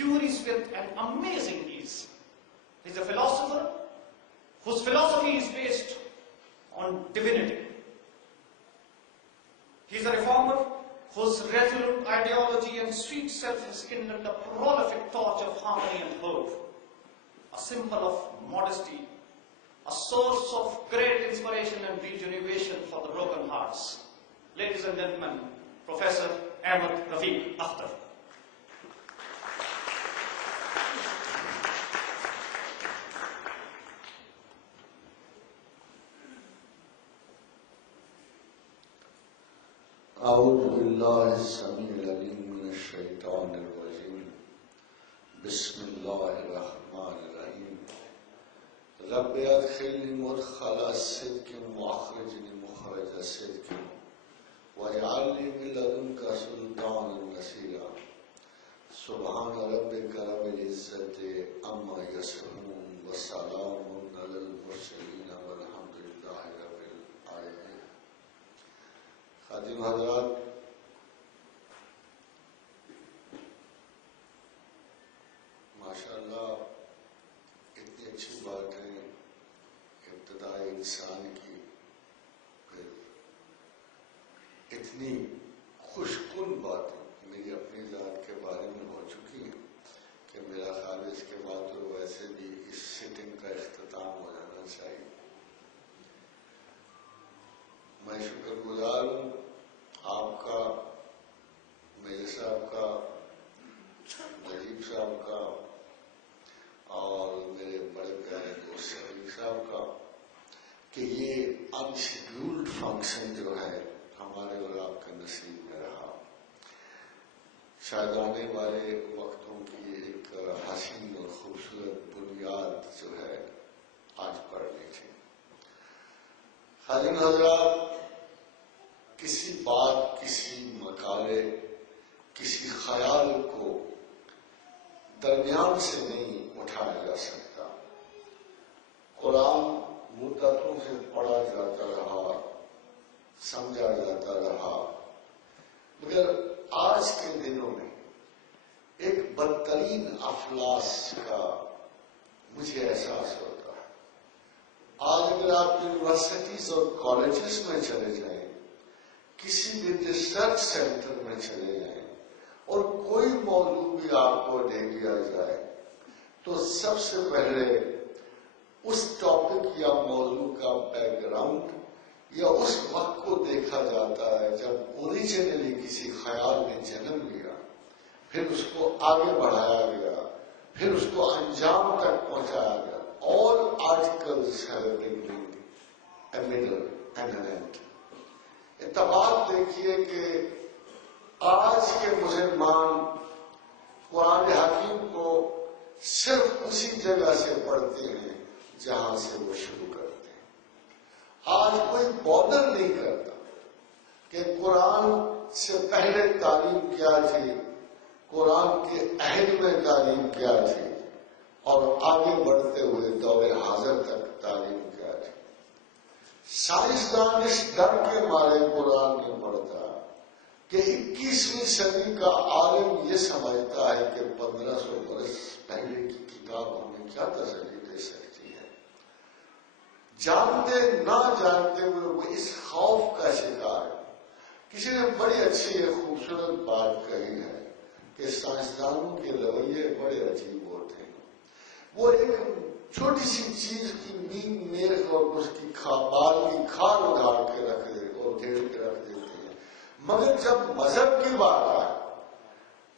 queries with an amazing ease. He's a philosopher whose philosophy is based on divinity. He's a reformer whose resolute ideology and sweet self has kindled a prolific torch of harmony and hope, a symbol of modesty, a source of great inspiration and rejuvenation for the broken hearts. Ladies and gentlemen, Professor Ahmed Rafiq Akhtar. أعوذ بالله السميع العليم من الشيطان الرجيم بسم الله الرحمن الرحيم رب أدخلني مدخل صدق وأخرجني مخرج صدق واجعل لي من لدنك سلطانا نصيرا سبحان ربك رب العزة عما يصفون وسلام على المرسلين والحمد لله رب العالمين. خادم حضرات، ماشاءاللہ اتنی اچھی باتیں ابتدائی انسان کی، پھر اتنی خوش کن باتیں میری اپنی ذات کے بارے میں ہو چکی ہیں کہ میرا خیال اس کے بعد تو ویسے بھی اس سٹنگ کا اختتام ہو جانا چاہیے. میں شکر گزار ہوں آپ کا، میرے صاحب کا، نجیب صاحب کا اور میرے بڑے پیارے دوست شریف صاحب کا کہ یہ ان شیڈیولڈ فنکشن جو ہے ہمارے اور آپ کے نصیب میں رہا. شاید آنے والے وقتوں کی ایک حسین اور خوبصورت بنیاد جو ہے آج پڑھنی تھی. خادم حضرات، کسی بات، کسی مقالے، کسی خیال کو درمیان سے نہیں اٹھایا جا سکتا. قرآن مدتوں سے پڑھا جاتا رہا، سمجھا جاتا رہا، مگر آج کے دنوں میں ایک بدترین افلاس کا مجھے احساس ہوتا ہے. آج اگر آپ یونیورسٹیز اور کالجز میں چلے جائیں، کسی بھی ریسرچ سینٹر میں چلے جائیں اور کوئی موضوع بھی آپ کو دے دیا جائے تو سب سے پہلے اس ٹاپک یا موضوع کا بیک گراؤنڈ یا اس وقت کو دیکھا جاتا ہے جب اوریجنلی کسی خیال نے جنم لیا، پھر اس کو آگے بڑھایا گیا، پھر اس کو انجام تک پہنچایا گیا. All articles have a beginning, a middle and an end. اتفاق دیکھیے کہ آج کے مسلمان قرآن حکیم کو صرف اسی جگہ سے پڑھتے ہیں جہاں سے وہ شروع کرتے ہیں. آج کوئی بادر نہیں کرتا کہ قرآن سے پہلے تعلیم کیا تھی، قرآن کے عہد میں تعلیم کیا تھی اور آگے بڑھتے ہوئے دور حاضر تک تعلیم کیا تھی. سائنسدان اس ڈر کے مارے قرآن نہیں پڑھتا کہ 21ویں صدی کا عالم یہ سمجھتا ہے کہ 1500 برس پہلے کی کتاب ہمیں کیا تسلی دے سکتی ہے. جانتے نہ جانتے ہوئے وہ اس خوف کا شکار ہے. کسی نے بڑی اچھی ایک خوبصورت بات کہی ہے کہ سائنسدانوں کے رویے بڑے عجیب ہوتے ہیں. وہ ایک چھوٹی سی چیز کی نیم میخ اور اس کی بال کی کھال اگاڑ کے رکھ دیتے اور ڈھیر کے رکھ دیتے ہیں، مگر جب مذہب کی بات آئے،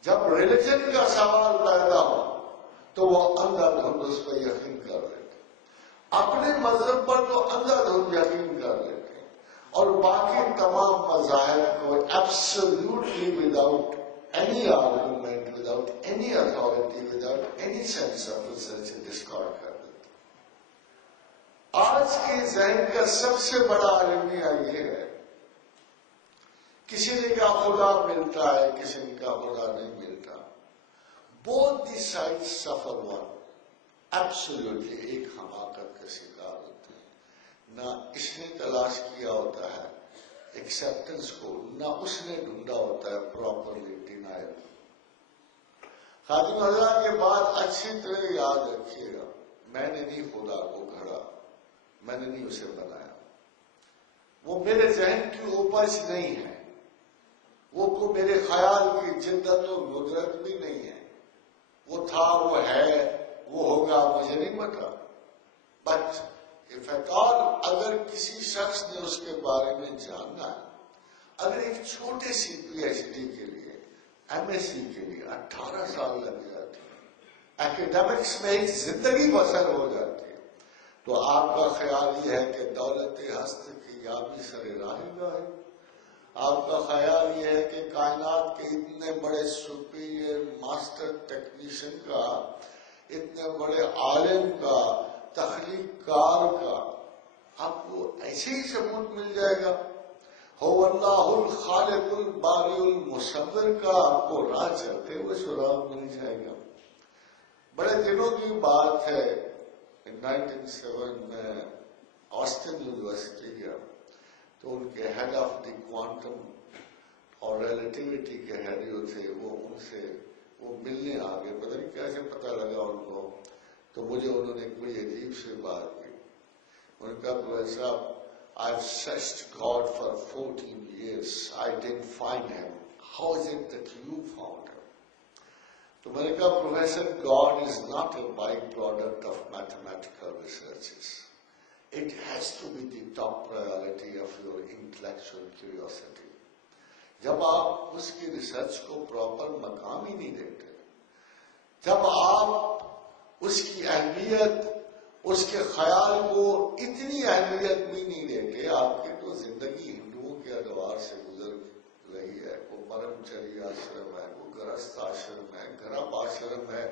جب ریلیجن کا سوال پیدا ہو تو وہ اندھا دھند اس پہ یقین کر لیتے. اپنے مذہب پر تو اندھا دھند یقین کر لیتے اور باقی تمام مذاہب کو absolutely without any argument, without any authority, without any sense of research discard کر دیتے. آج کے ذہن کا سب سے بڑا المیہ یہ ہے، کسی نے کہا خدا ملتا ہے، کسی نے کہا خدا نہیں ملتا. both the sides suffer one. absolutely ایک حماقت کا شکار ہوتے ہیں. نہ اس نے تلاش کیا ہوتا ہے ایکسپٹنس کو، نہ اس نے ڈھونڈا ہوتا ہے پراپرلی ڈینائل. خادم حضرات یہ بات اچھی طرح یاد رکھیے گا، میں نے نہیں خدا کو گھڑا، میں نے نہیں اسے بنایا، وہ میرے ذہن کی اوپر نہیں ہے، وہ کو میرے خیال کی جدت و ندرت بھی نہیں ہے، وہ تھا، وہ ہے، وہ ہوگا، مجھے نہیں پتا. بٹ if at all اگر کسی شخص نے اس کے بارے میں جاننا ہے، اگر ایک چھوٹے سی پی ایچ ڈی کے لیے، ایم ایس سی کے لیے 18 سال لگ جاتے ہیں، ایکیڈیمکس میں ایک زندگی بسر ہو جاتی ہے، تو آپ کا خیال یہ ہے کہ دولت ہست کی یابی سر راہ ہے؟ آپ کا خیال یہ ہے کہ کائنات کے اتنے بڑے سپیریئر ماسٹر ٹیکنیشین کا، اتنے بڑے عالم کا، تخلیق کار کا آپ کو ایسے ہی ثبوت مل جائے گا؟ ہو اللہ الخالق الباری المصور کا آپ کو راہ چلتے ہوئے سراغ مل جائے گا. بڑے دنوں کی بات ہے، 1907 میں آسٹن یونیورسٹی گیا تو ان کے ہیڈ آف دی کوانٹم اور ریلیٹیوٹی کے ہیڈ جو تھے وہ ان سے وہ ملنے آ گئے. پتہ نہیں کیسے پتہ لگا ان کو، تو مجھے انہوں نے کوئی عجیب سے بات کی. ان کا پروفیسر صاحب I've searched God for 14 years. I didn't find him. How is it that you found him? تو میں نے کہا professor God is not a byproduct of mathematical researches. It has to be the top priority of your intellectual curiosity. جب آپ اس کی research کو proper مقام ہی نہیں دیتے، جب آپ اس کی اہمیت، اس کے خیال کو اتنی اہمیت بھی نہیں دیتے، آپ کی تو زندگی ہندوؤں کے ادوار سے گزر رہی ہے. وہ برہمچری آشرم ہے، وہ گرہستھ آشرم ہے، گرب آشرم ہے،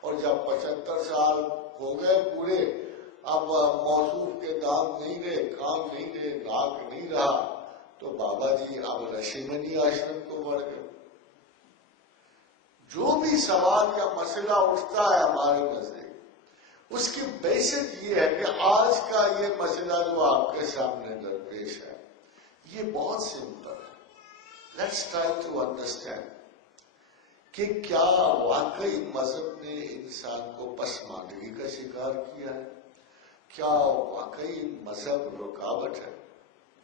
اور جب 75 سال ہو گئے پورے، اب موصوف کے دام نہیں رہے، کام نہیں رہے، ناک نہیں رہا، تو بابا جی اب رشی منی آشرم کو بڑھ گئے. جو بھی سوال یا مسئلہ اٹھتا ہے ہمارے نزدیک، اس کی بیسک یہ ہے کہ آج کا یہ مسئلہ جو آپ کے سامنے درپیش ہے یہ بہت سمپل ہے. لیٹس ٹرائی ٹو انڈرسٹینڈ کہ کیا واقعی مذہب نے انسان کو پسماندگی کا شکار کیا ہے؟ کیا واقعی مذہب رکاوٹ ہے؟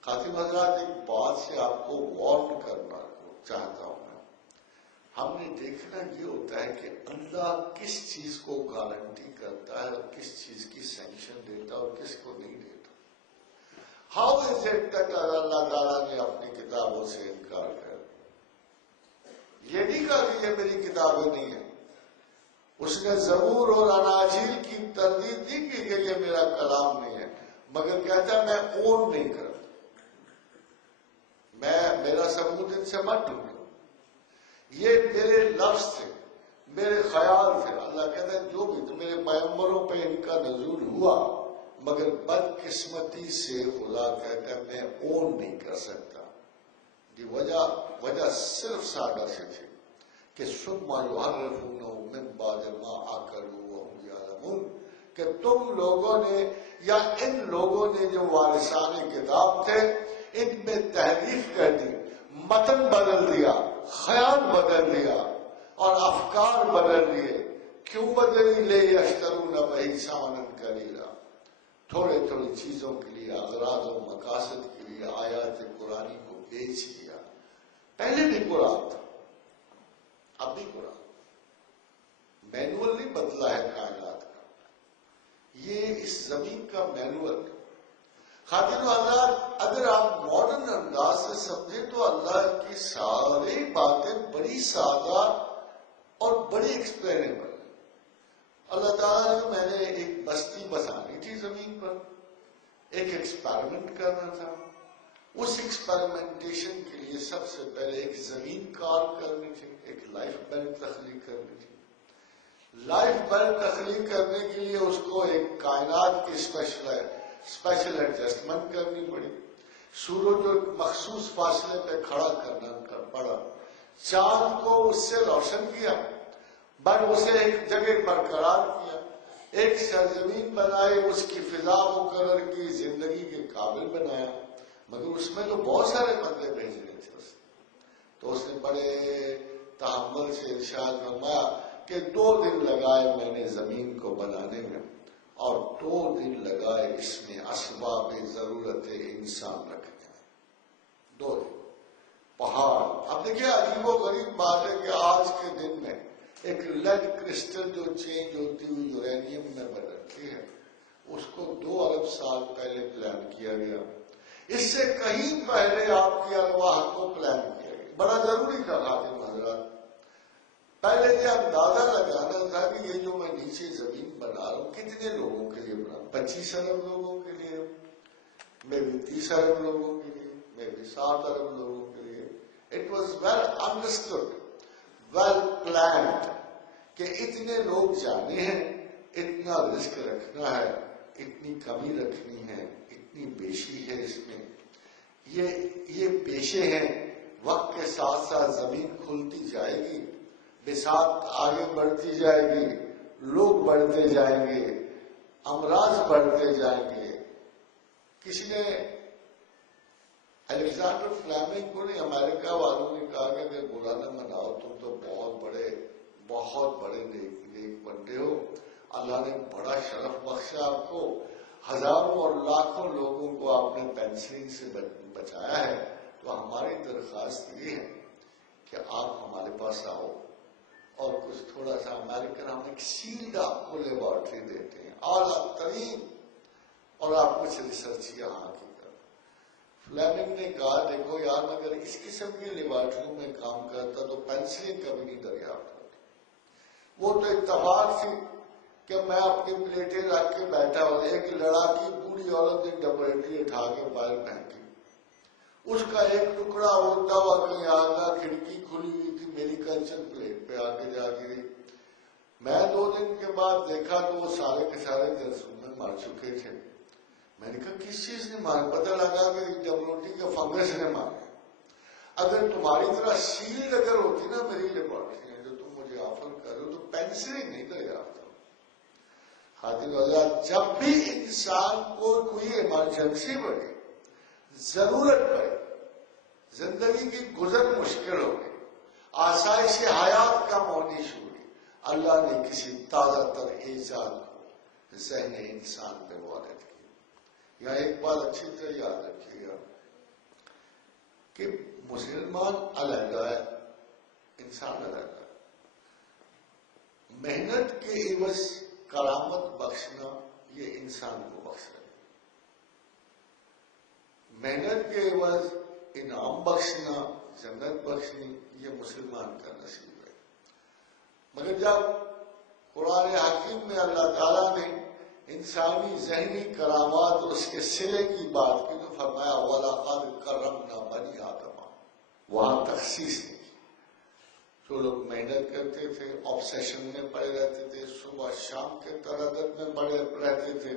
خاتم حضرات، ایک بات سے آپ کو وارن کرنا چاہتا ہوں. ہم نے دیکھنا یہ ہوتا ہے کہ اللہ کس چیز کو گارنٹی کرتا ہے اور کس چیز کی سینکشن دیتا ہے اور کس کو نہیں دیتا. ہاؤ از اٹ دیٹ اللہ تعالیٰ نے اپنی کتابوں سے انکار کر یہ نہیں کہا کہ یہ میری کتابیں نہیں ہیں. اس نے زبور اور اناجیل کی تردید نہیں کی کہ یہ میرا کلام نہیں ہے، مگر کہتا ہے میں اون نہیں کرتا، میرا ثبوت ان سے مت ڈھونڈو، یہ میرے لفظ تھے، میرے خیال تھے. اللہ کہتا ہے جو بھی تو میرے پیغمبروں پہ ان کا نزول ہوا، مگر بدقسمتی سے خدا کہتا ہے میں اون نہیں کر سکتا. دی وجہ صرف سادہ سے تھی کہ ثم یحرفونہ من بعد ما عقلوہ وہم یعلمون، کہ تم لوگوں نے یا ان لوگوں نے جو وارثان کتاب تھے ان میں تحریف کر دی، متن بدل دیا، خیال بدل دیا اور افکار بدل دیے. کیوں بدلی؟ لے یشترون بہ ثمنا قلیلا، تھوڑے تھوڑی چیزوں کے لیے، اغراض و مقاصد کے لیے آیات قرآنی کو بیچ دیا. پہلے بھی قرآن تھا، اب بھی قرآن. مینول نہیں بدلا ہے کائنات کا، یہ اس زمین کا مینول. خاتون حضرات، اگر آپ ماڈرن انداز سے سمجھیں تو اللہ کی ساری باتیں بڑی سادہ اور بڑی ایکسپلینیبل. اللہ تعالیٰ نے میں نے ایک بستی بسانی تھی زمین پر، ایک ایکسپیریمنٹ کرنا تھا. اس ایکسپیریمنٹیشن کے لیے سب سے پہلے ایک زمین کار کرنی تھی، ایک لائف بیل تخلیق کرنی تھی. لائف بیل تخلیق کرنے کے لیے اس کو ایک کائنات کی اسپیشل ایڈجسٹمنٹ کرنی پڑی. سورج کو ایک مخصوص فاصلے پہ کھڑا کرنا پڑا، چاند کو اس سے روشن کیا، بٹ اسے ایک جگہ برقرار کیا، ایک سرزمین بنائی، اس کی فضا مقرر کی، زندگی کے قابل بنایا. مگر اس میں تو بہت سارے بندے بھیجنے تھے. تو اس نے بڑے تحمل سے ارشاد فرمایا کہ کہ 2 دن لگائے میں نے زمین کو بنانے میں اور 2 دن لگائے اس میں اسباب ضرورت انسان رکھنے میں. 2 دن. پہاڑ. اب دیکھیے عجیب و غریب بات ہے کہ آج کے دن میں ایک لیڈ کرسٹل جو چینج ہوتی ہوئی یورینیم میں بدلتی ہے اس کو 2 ارب سال پہلے پلان کیا گیا. اس سے کہیں پہلے آپ کی ارواح کو پلان کیا گیا. بڑا ضروری تھا خاتم حضرات. پہلے یہ اندازہ لگانا تھا کہ یہ جو میں نیچے زمین بنا رہا ہوں کتنے لوگوں کے لیے بنا. 25 ارب لوگوں کے لیے, میں بھی 30 ارب لوگوں کے لیے, میں بھی 7 ارب لوگوں کے لیے. It was well understood, well planned کہ اتنے لوگ جانے ہیں, اتنا رزق رکھنا ہے, اتنی کمی رکھنی ہے, اتنی بیشی ہے اس میں. یہ پیشے ہیں. وقت کے ساتھ ساتھ زمین کھلتی جائے گی, بساط آگے بڑھتی جائے گی, لوگ بڑھتے جائیں گے, امراض بڑھتے جائیں گے. کسی نے الیگزینڈر فلیمنگ کو نہیں, امریکہ والوں نے کہا کہ اگر برا نہ مناؤ تم تو بہت بڑے نیک بنتے ہو, اللہ نے بڑا شرف بخشا آپ کو, ہزاروں اور لاکھوں لوگوں کو آپ نے پینسلنگ سے بچایا ہے, تو ہماری درخواست یہ ہے کہ آپ ہمارے پاس آؤ اور کچھ تھوڑا سا امریکن ہم ایک سیلڈ آپ کو لیبارٹری دیتے ہیں اعلیٰ ترین, اور آپ کچھ ریسرچ یہاں کی. فلیمنگ نے کہا دیکھو یار اگر اس قسم کی لیبارٹریوں میں کام کرتا تو پینسلنگ کبھی نہیں دریافت ہوتی. وہ تو اتفاق تھی کہ میں اپنی پلیٹیں رکھ کے بیٹھا اور ایک لڑاکی بوڑھی عورت نے ڈبرٹی اٹھا کے باہر پھینکی. اس کا ایک ٹکڑا اڑتا ہوا کہیں آگا, کھڑکی کھلی ہوئی تھی, میری کلچر پلیٹ پہ آ کے جا گری. میں 2 دن کے بعد دیکھا تو وہ سارے کے سارے جرسوں میں مر چکے تھے. میں نے کہا کس چیز نے مارا؟ پتہ لگا کہ ڈبلوٹی کے فنگس نے مارا. اگر تمہاری طرح سیلڈ اگر ہوتی نا میری لیبارٹری جو تم مجھے آفر کر رہے ہو تو پینسلنگ نہیں دریافت. خاطر حضرات جب بھی انسان کو کوئی ایمرجنسی پڑے, ضرورت پڑے, زندگی کی گزر مشکل ہو گئی, آسائش حیات کم ہونی شروع ہوئی, اللہ نے کسی تازہ تر ایجاد کو ذہن انسان پہ وارد کیا. یا ایک بات اچھی طرح یاد رکھیے گا کہ مسلمان علیحدہ ہے, انسان علیحدہ ہے. محنت کے عوض کرامت بخشنا یہ انسان کو بخش رہا ہے. محنت کے عوض انعام بخشنا, جنت بخشنی یہ مسلمان کا نصیب ہے. مگر جب قرآن حکیم میں اللہ تعالیٰ نے انسانی ذہنی کرامات اور اس کے سلے کی بات کی تو فرمایا وَلَقَدْ كَرَّمْنَا بَنِي آدَمَ. وہاں تخصیص نہیں. جو لوگ محنت کرتے تھے, آبسیشن میں پڑے رہتے تھے, صبح شام کے تردد میں پڑے رہتے تھے,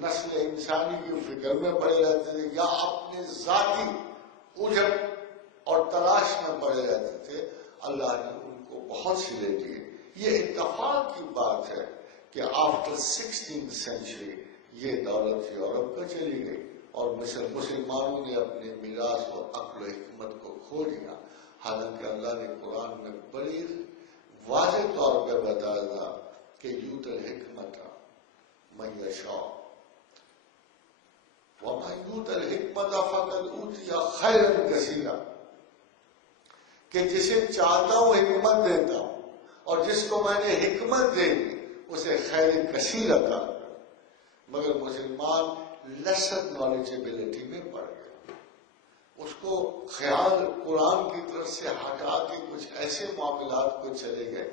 نسل انسانی کی فکر میں پڑے رہتے تھے, یا اپنے ذاتی اجب اور تلاش میں پڑے رہتے تھے, اللہ نے ان کو بہت سلے دیے. یہ اتفاق کی بات ہے کہ آفٹر 16th century یہ دولت یورپ کو چلی گئی اور مسلمانوں نے اپنے میراث اور عقل و حکمت کو کھو دیا. حالانکہ اللہ نے قرآن میں بڑی واضح طور پہ بتایا تھا کہ یوت الحکمت من یشاء ومن یوت الحکمت فقد اوتی خیرا کثیرا, کہ جسے چاہتا ہوں حکمت دیتا ہوں اور جس کو میں نے حکمت دے دی اسے خیر کثیر عطا. مگر مسلمان لیسر نالجبلٹی میں پڑ گئے, اس کو خیال قرآن کی طرف سے ہٹا کے کچھ ایسے معاملات کو چلے گئے,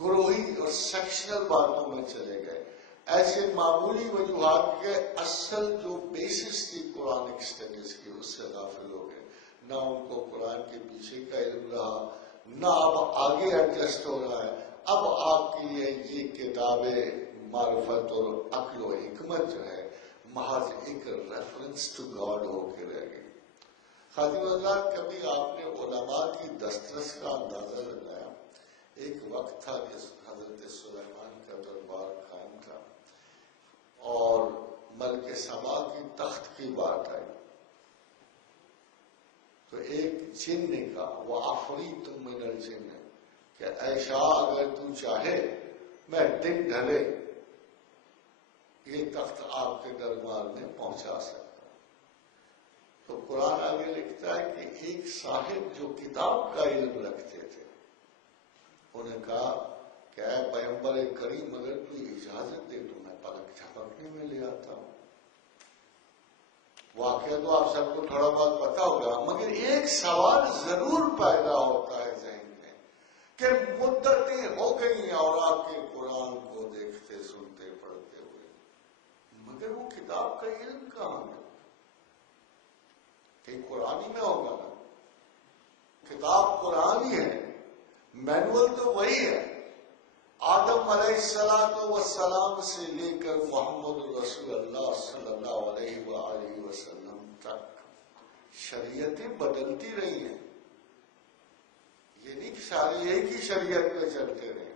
گروہی اور سیکشنل باتوں میں چلے گئے, ایسے معمولی وجوہات کے اصل جو بیسس تھی قرآنک اسٹڈیز کی اس سے غافل ہو گئے. نہ ان کو قرآن کے پیچھے کا علم رہا, نہ اب آگے ایڈجسٹ ہو رہا ہے. اب آپ کے لیے یہ کتابیں معرفت اور عقل و حکمت جو ہے محض ایک ریفرنس ٹو گاڈ ہو کے رہ گئی. خادم اللہ کبھی آپ نے علماء کی دسترس کا اندازہ لگایا؟ ایک وقت تھا کہ حضرت سلیمان کا دربار قائم تھا اور ملک سبا کی تخت کی بات آئی تو ایک جن نے کہا, وہ عفریت من الجن ہے, کہ اے شاہ اگر تو چاہے میں دن ڈھلے یہ تخت آپ کے دربار میں پہنچا سکتا. تو قرآن آگے لکھتا ہے کہ ایک صاحب جو کتاب کا علم رکھتے تھے انہیں کہا کہ اے پیغمبر کریم اگر تو اجازت دے تو میں پلک جھپکنے میں لے آتا ہوں. واقعہ تو آپ سب کو تھوڑا بہت پتا ہوگا، مگر ایک سوال ضرور پیدا ہوتا ہے ذہن میں کہ مدتیں ہو گئی اور آپ کے قرآن کو دیکھتے سنتے پڑھتے ہوئے، مگر وہ کتاب کا علم کہاں ہے؟ کہ قرآن ہی میں ہوگا نا، کتاب قرآن ہی ہے، مینول تو وہی ہے. آدم علیہ السلام سے لے کر محمد رسول اللہ صلی اللہ علیہ وآلہ وسلم تک شریعتیں بدلتی رہی ہیں. یہ نہیں کہ سارے ایک ہی شریعت پہ چلتے رہے.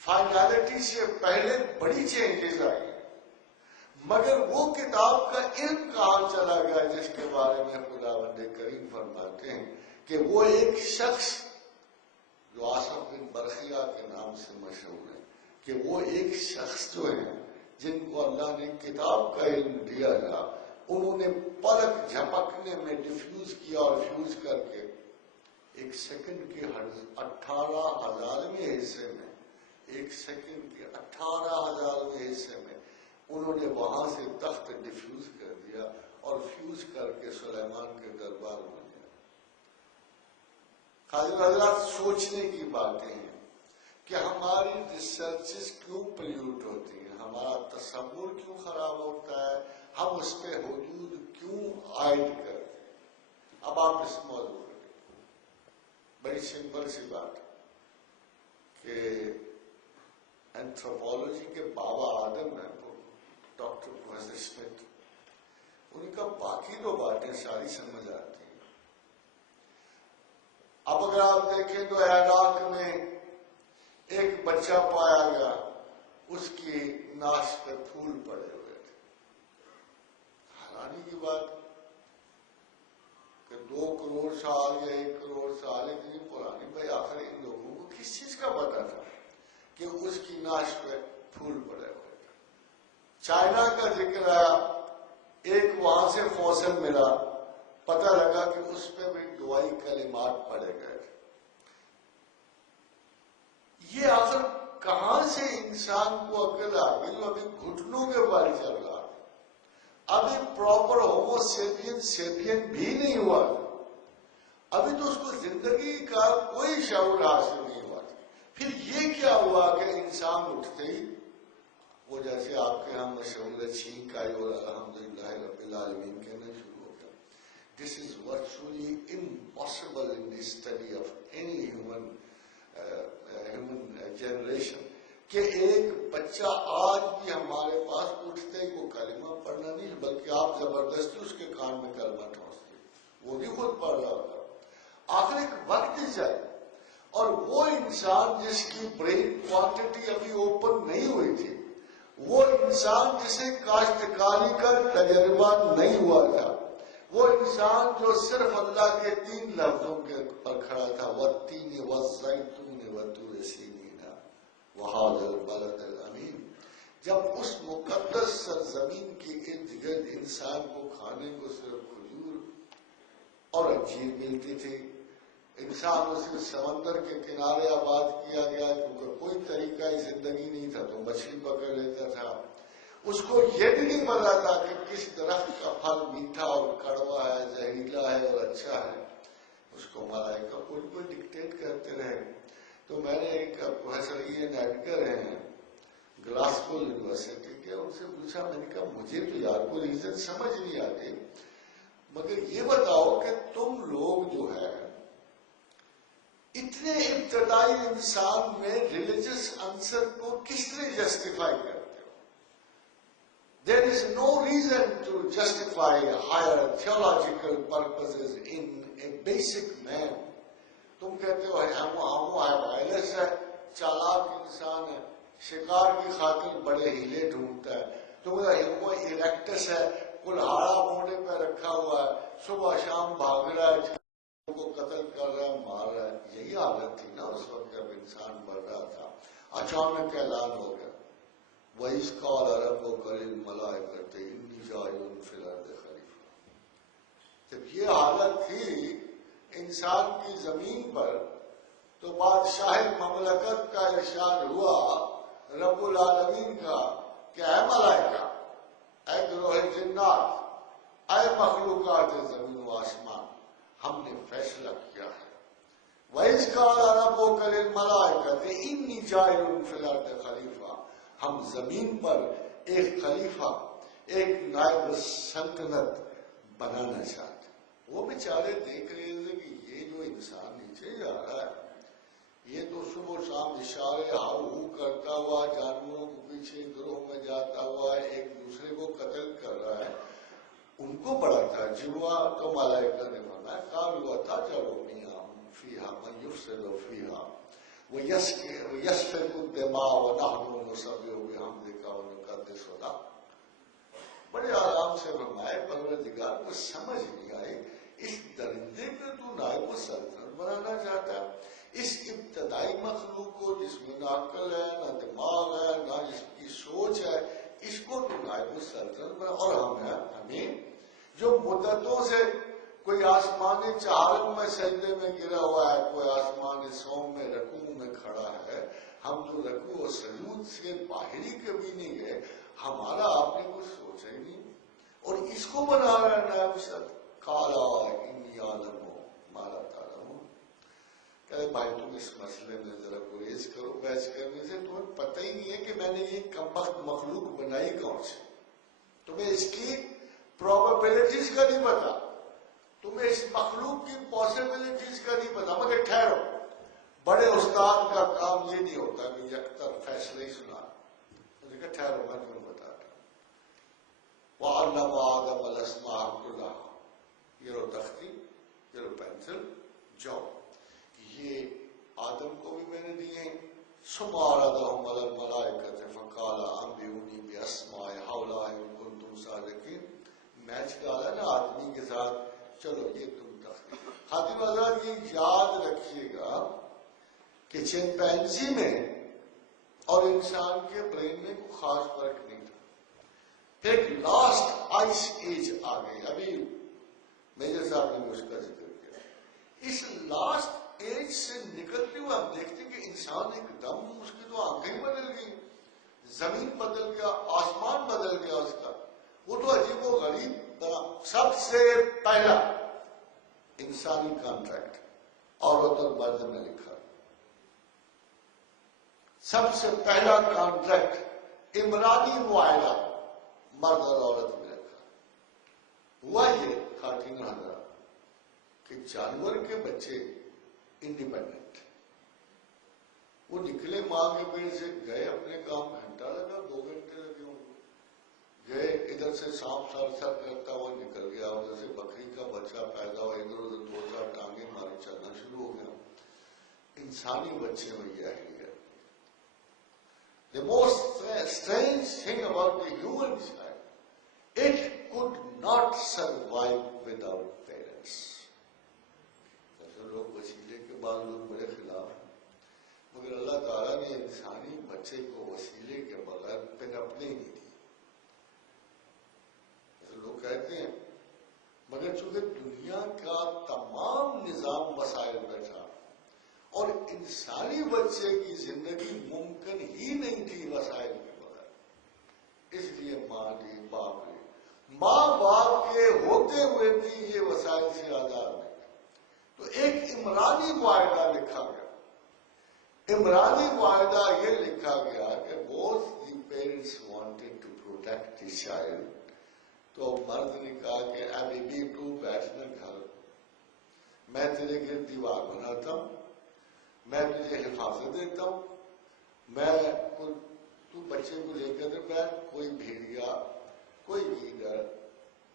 فائنالٹی سے پہلے بڑی چینجز آئی ہیں، مگر وہ کتاب کا علم کہاں چلا گیا جس کے بارے میں خداوند کریم فرماتے ہیں کہ وہ ایک شخص جو آصف بن برخیہ کے نام سے مشہور ہے، کہ وہ ایک شخص جو ہے جن کو اللہ نے کتاب کا علم دیا تھا، انہوں نے پلک جھپکنے میں ڈیفیوز کیا اور فیوز کر کے ایک سیکنڈ کے 18,000ویں حصے میں، ایک سیکنڈ کے 18,000ویں حصے میں انہوں نے وہاں سے تخت ڈیفیوز کر دیا اور فیوز کر کے سلیمان کے دربار میں. حاضر حضرات، سوچنے کی باتیں ہیں کہ ہماری ریسرچز کیوں پلیوٹ ہوتی ہیں، ہمارا تصور کیوں خراب ہوتا ہے، ہم اس پہ حدود کیوں عائد کرتے ہیں. اب آپ اس موضوع پر دیکھیں، بڑی سمپل سی بات کہ اینتھروپولوجی کے بابا آدم ہیں ڈاکٹر پروفیسر اسمتھ، ان کا باقی تو باتیں ساری سمجھ آتی ہیں. اب اگر آپ دیکھیں تو عراق میں ایک بچہ پایا گیا، اس کی ناش پہ پھول پڑے ہوئے تھے. حیرانی کی بات کہ 2 کروڑ سال یا 1 کروڑ سال اتنی پرانی، بھائی آخر ان لوگوں کو کس چیز کا پتا تھا کہ اس کی ناش پہ پھول پڑے ہوئے تھے. چائنا کا ذکر آیا، ایک وہاں سے فوسل ملا، پتہ لگا کہ اس پہ بھی دعائی کلمات پڑے گئے. یہ آخر کہاں سے انسان کو عقل آ گئی؟ ابھی گھٹنوں کے بارے چل رہا، ابھی پراپر ہومو سیپین بھی نہیں ہوا، ابھی تو اس کو زندگی کا کوئی شعور حاصل نہیں ہوا. پھر یہ کیا ہوا کہ انسان اٹھتے ہی وہ جیسے آپ کے ہاں مشہور چھینک آئی اور الحمدللہ رب العالمین کہنا شروع ہو گیا. This is virtually impossible in the study of any human generation کہ ایک بچہ آج بھی ہمارے پاس اٹھتے ہی وہ کلمہ پڑھنا نہیں، بلکہ آپ زبردستی اس کے کان میں کلمہ ٹھونستے، وہ بھی خود پڑھ رہا ہوتا. آخر ایک وقت جائے اور وہ انسان جس کی برین کوانٹٹی ابھی اوپن نہیں ہوئی تھی، وہ انسان جسے کاشتکاری کا تجربہ نہیں ہوا تھا، وہ انسان جو صرف اللہ کے 3 لفظوں کے پر کھڑا تھا، والتین والزیتون وطور سینین وہذا البلد الامین، جب اس مقدس سرزمین کے ارد گرد انسان کو کھانے کو صرف کھجور اور انجیر ملتی تھی، انسان اسے سمندر کے کنارے آباد کیا گیا کیونکہ کوئی طریقہ زندگی نہیں تھا تو مچھلی پکڑ لیتا تھا. اس کو یہ بھی نہیں پتا تھا کہ کس درخت کا پھل میٹھا اور کڑوا ہے، زہریلا ہے اور اچھا ہے. اس کو ملائکہ کوئی ڈکٹیٹ کرتے رہے. تو میں نے ایک پروفیسر ایڈگر ہیں گلاسگو یونیورسٹی کے، ان سے پوچھا، میں نے کہا مجھے تو یار کوئی ریزن سمجھ نہیں آتے، مگر یہ بتاؤ کہ تم لوگ جو ہے اتنے ابتدائی انسان میں ریلیجس عنصر کو کس طرح جسٹیفائی کرتے ہو؟ There is no reason to justify higher theological purposes in a basic man. تم کہتے ہو ہم وائرس ہے، چالاک انسان ہے، شکار کی خاطر بڑے ہیلے ڈھونڈتا ہے. تم وہ الیکٹس ہے، کلہاڑا موڑے پہ رکھا ہوا ہے، صبح شام بھاگ رہا ہے. کو قتل کر رہا ہے، مار رہا ہے. یہی حالت تھی نا اس وقت جب انسان بڑھ رہا تھا. اچانک اعلان ہو گیا وَإِذْ قَالَ رَبُّكَ لِلْمَلَائِكَةِ إِنِّي جَاعِلٌ فِي الْأَرْضِ خَلِيفَةً. جب یہ حالت تھی انسان کی زمین پر تو بادشاہ مملکت کا ارشاد ہوا رب العالمین کا کہ اے ملائکہ، اے گروہ جنات، اے مخلوقات زمین و آسمان، ہم نے فیصلہ کیا ہے. وَإِذْ قَالَ رَبُّكَ لِلْمَلَائِكَةِ إِنِّي جَاعِلٌ فِي الْأَرْضِ خَلِيفَةً. ہم زمین پر ایک خلیفہ، ایک نائب سلطنت بنانا چاہتے. وہ بیچارے دیکھ رہے تھے کہ یہ جو انسان نیچے جا رہا ہے یہ تو صبح و شام اشارے ہاؤ ہو کرتا ہوا جانوروں کو پیچھے گروہ میں جاتا ہوا ایک دوسرے کو قتل کر رہا ہے. ان کو بڑا تعجب ہوا تو ملائکہ نے فرمایا قالوا أتجعل فيها من يفسد فيها ويسفك الدماء ونحن نسبح بحمدك ونقدس لك. بڑے آرام سے فرمائے پروردگار کو سمجھ نہیں آئی اس درندے میں تو نائب سلطنت بنانا چاہتا ہے. اس ابتدائی مخلوق کو جس میں نہ عقل ہے نہ دماغ ہے نہ جس کی سوچ ہے، اس کو تو نائب سلطنت بنا. اور ہمیں جو مدتوں سے کوئی آسمان چہارم میں سجدے میں گرا ہوا ہے، کوئی آسمان سوم میں رکوع میں کھڑا ہے، ہم تو رکوع و سجود سے باہر ہی کبھی نہیں گئے، ہمارا آپ نے کچھ سوچا ہی نہیں. اور اس کو بنا رہا ہے نائب سلطنت. قالا انی اعلم ما لا تعلمون. کہتے بھائی تم اس مسئلے میں ذرا گریز کرو، بحث کرنے سے تمہیں پتہ ہی نہیں ہے کہ میں نے یہ کمبخت مخلوق بنائی کون سی. تمہیں اس کی پروبیبلٹیز کا نہیں پتا، تمہیں اس مخلوق کی پاسبلٹیز کا نہیں پتا. مگر ٹھہرو، بڑے استاد کا کام یہ نہیں ہوتا کہ یکتر فیصلے ہی سنا. مجھے کہا ٹھہرو میں تمہیں بتاتا ہوں. وَعَلَّمَ آدَمَ الْأَسْمَاءَ كُلَّهَا. یہ رو تختی، یہ رو پینسل، جاؤ. یہ آدم کو بھی میں نے دیے ہیں. ثُمَّ عَرَضَهُمْ عَلَى الْمَلَائِكَةِ فَقَالَ أَنبِئُونِي بِأَسْمَاءِ هَؤُلَاءِ إِن كُنتُمْ صَادِقِينَ. میچ ڈالا نا آدمی کے ساتھ، چلو یہ تم تختی. خاتم حضرات یہ یاد رکھیے گا کہ چمپینزی میں اور انسان کے برین میں کوئی خاص فرق نہیں تھا. پھر ایک لاسٹ آئس ایج آ گئی. ابھی میجر صاحب نے بھی اس کا ذکر کیا. اس لاسٹ ایج سے نکلتے ہوئے ہم دیکھتے ہیں کہ انسان ایک دم اس کی تو آنکھیں بدل گئی، زمین بدل گیا، آسمان بدل گیا اس کا. وہ تو عجیب و غریب بنا. سب سے پہلا انسانی کانٹریکٹ عورت اور مرد میں لکھا. سب سے پہلا کانٹریکٹ عمرانی معاہدہ مرد اور عورت میں لکھا. ہوا یہ خاتون حضرات کہ جانور کے بچے انڈیپینڈنٹ، وہ نکلے ماں کے پیٹ سے، گئے اپنے کام، گھنٹہ لگا 2 گھنٹے لگے ہوں گئے. ادھر سے سانپ سر کرتا ہوا نکل گیا، ادھر سے بکری کا بچہ پیدا ہوا، ادھر ادھر 2-4 ٹانگیں ماری چلنا شروع ہو گیا. انسانی بچے میں یہ ہے. The most strange thing about the human child, it could not survive without parents. لوگ وسیلے کے بعد لوگ بڑے خلاف ہیں، مگر اللہ تعالیٰ نے انسانی بچے کو وسیلے کے بغیر پنپنے ہی نہیں دی. ایسے لوگ کہتے ہیں، مگر چونکہ دنیا کا تمام نظام وسائل پہ تھا اور انسانی بچے کی زندگی ممکن ہی نہیں تھی وسائل کے بغیر، اس لیے ماں دی باپ لی. ماں باپ کے ہوتے ہوئے بھی یہ وسائل سے آزاد نہیں. تو ایک عمرانی معاہدہ لکھا گیا. عمرانی معاہدہ یہ لکھا گیا کہ both the parents wanted to protect the child. تو مرد نے کہا کہ اے بیبی تو بیٹھنا گھر، میں تیرے گرد دیوار بناتا ہوں، میں تجھے حفاظت دیتا ہوں، تو بچے کو لے کر بیٹھ، کوئی بھیڑیا، کوئی گیدڑ،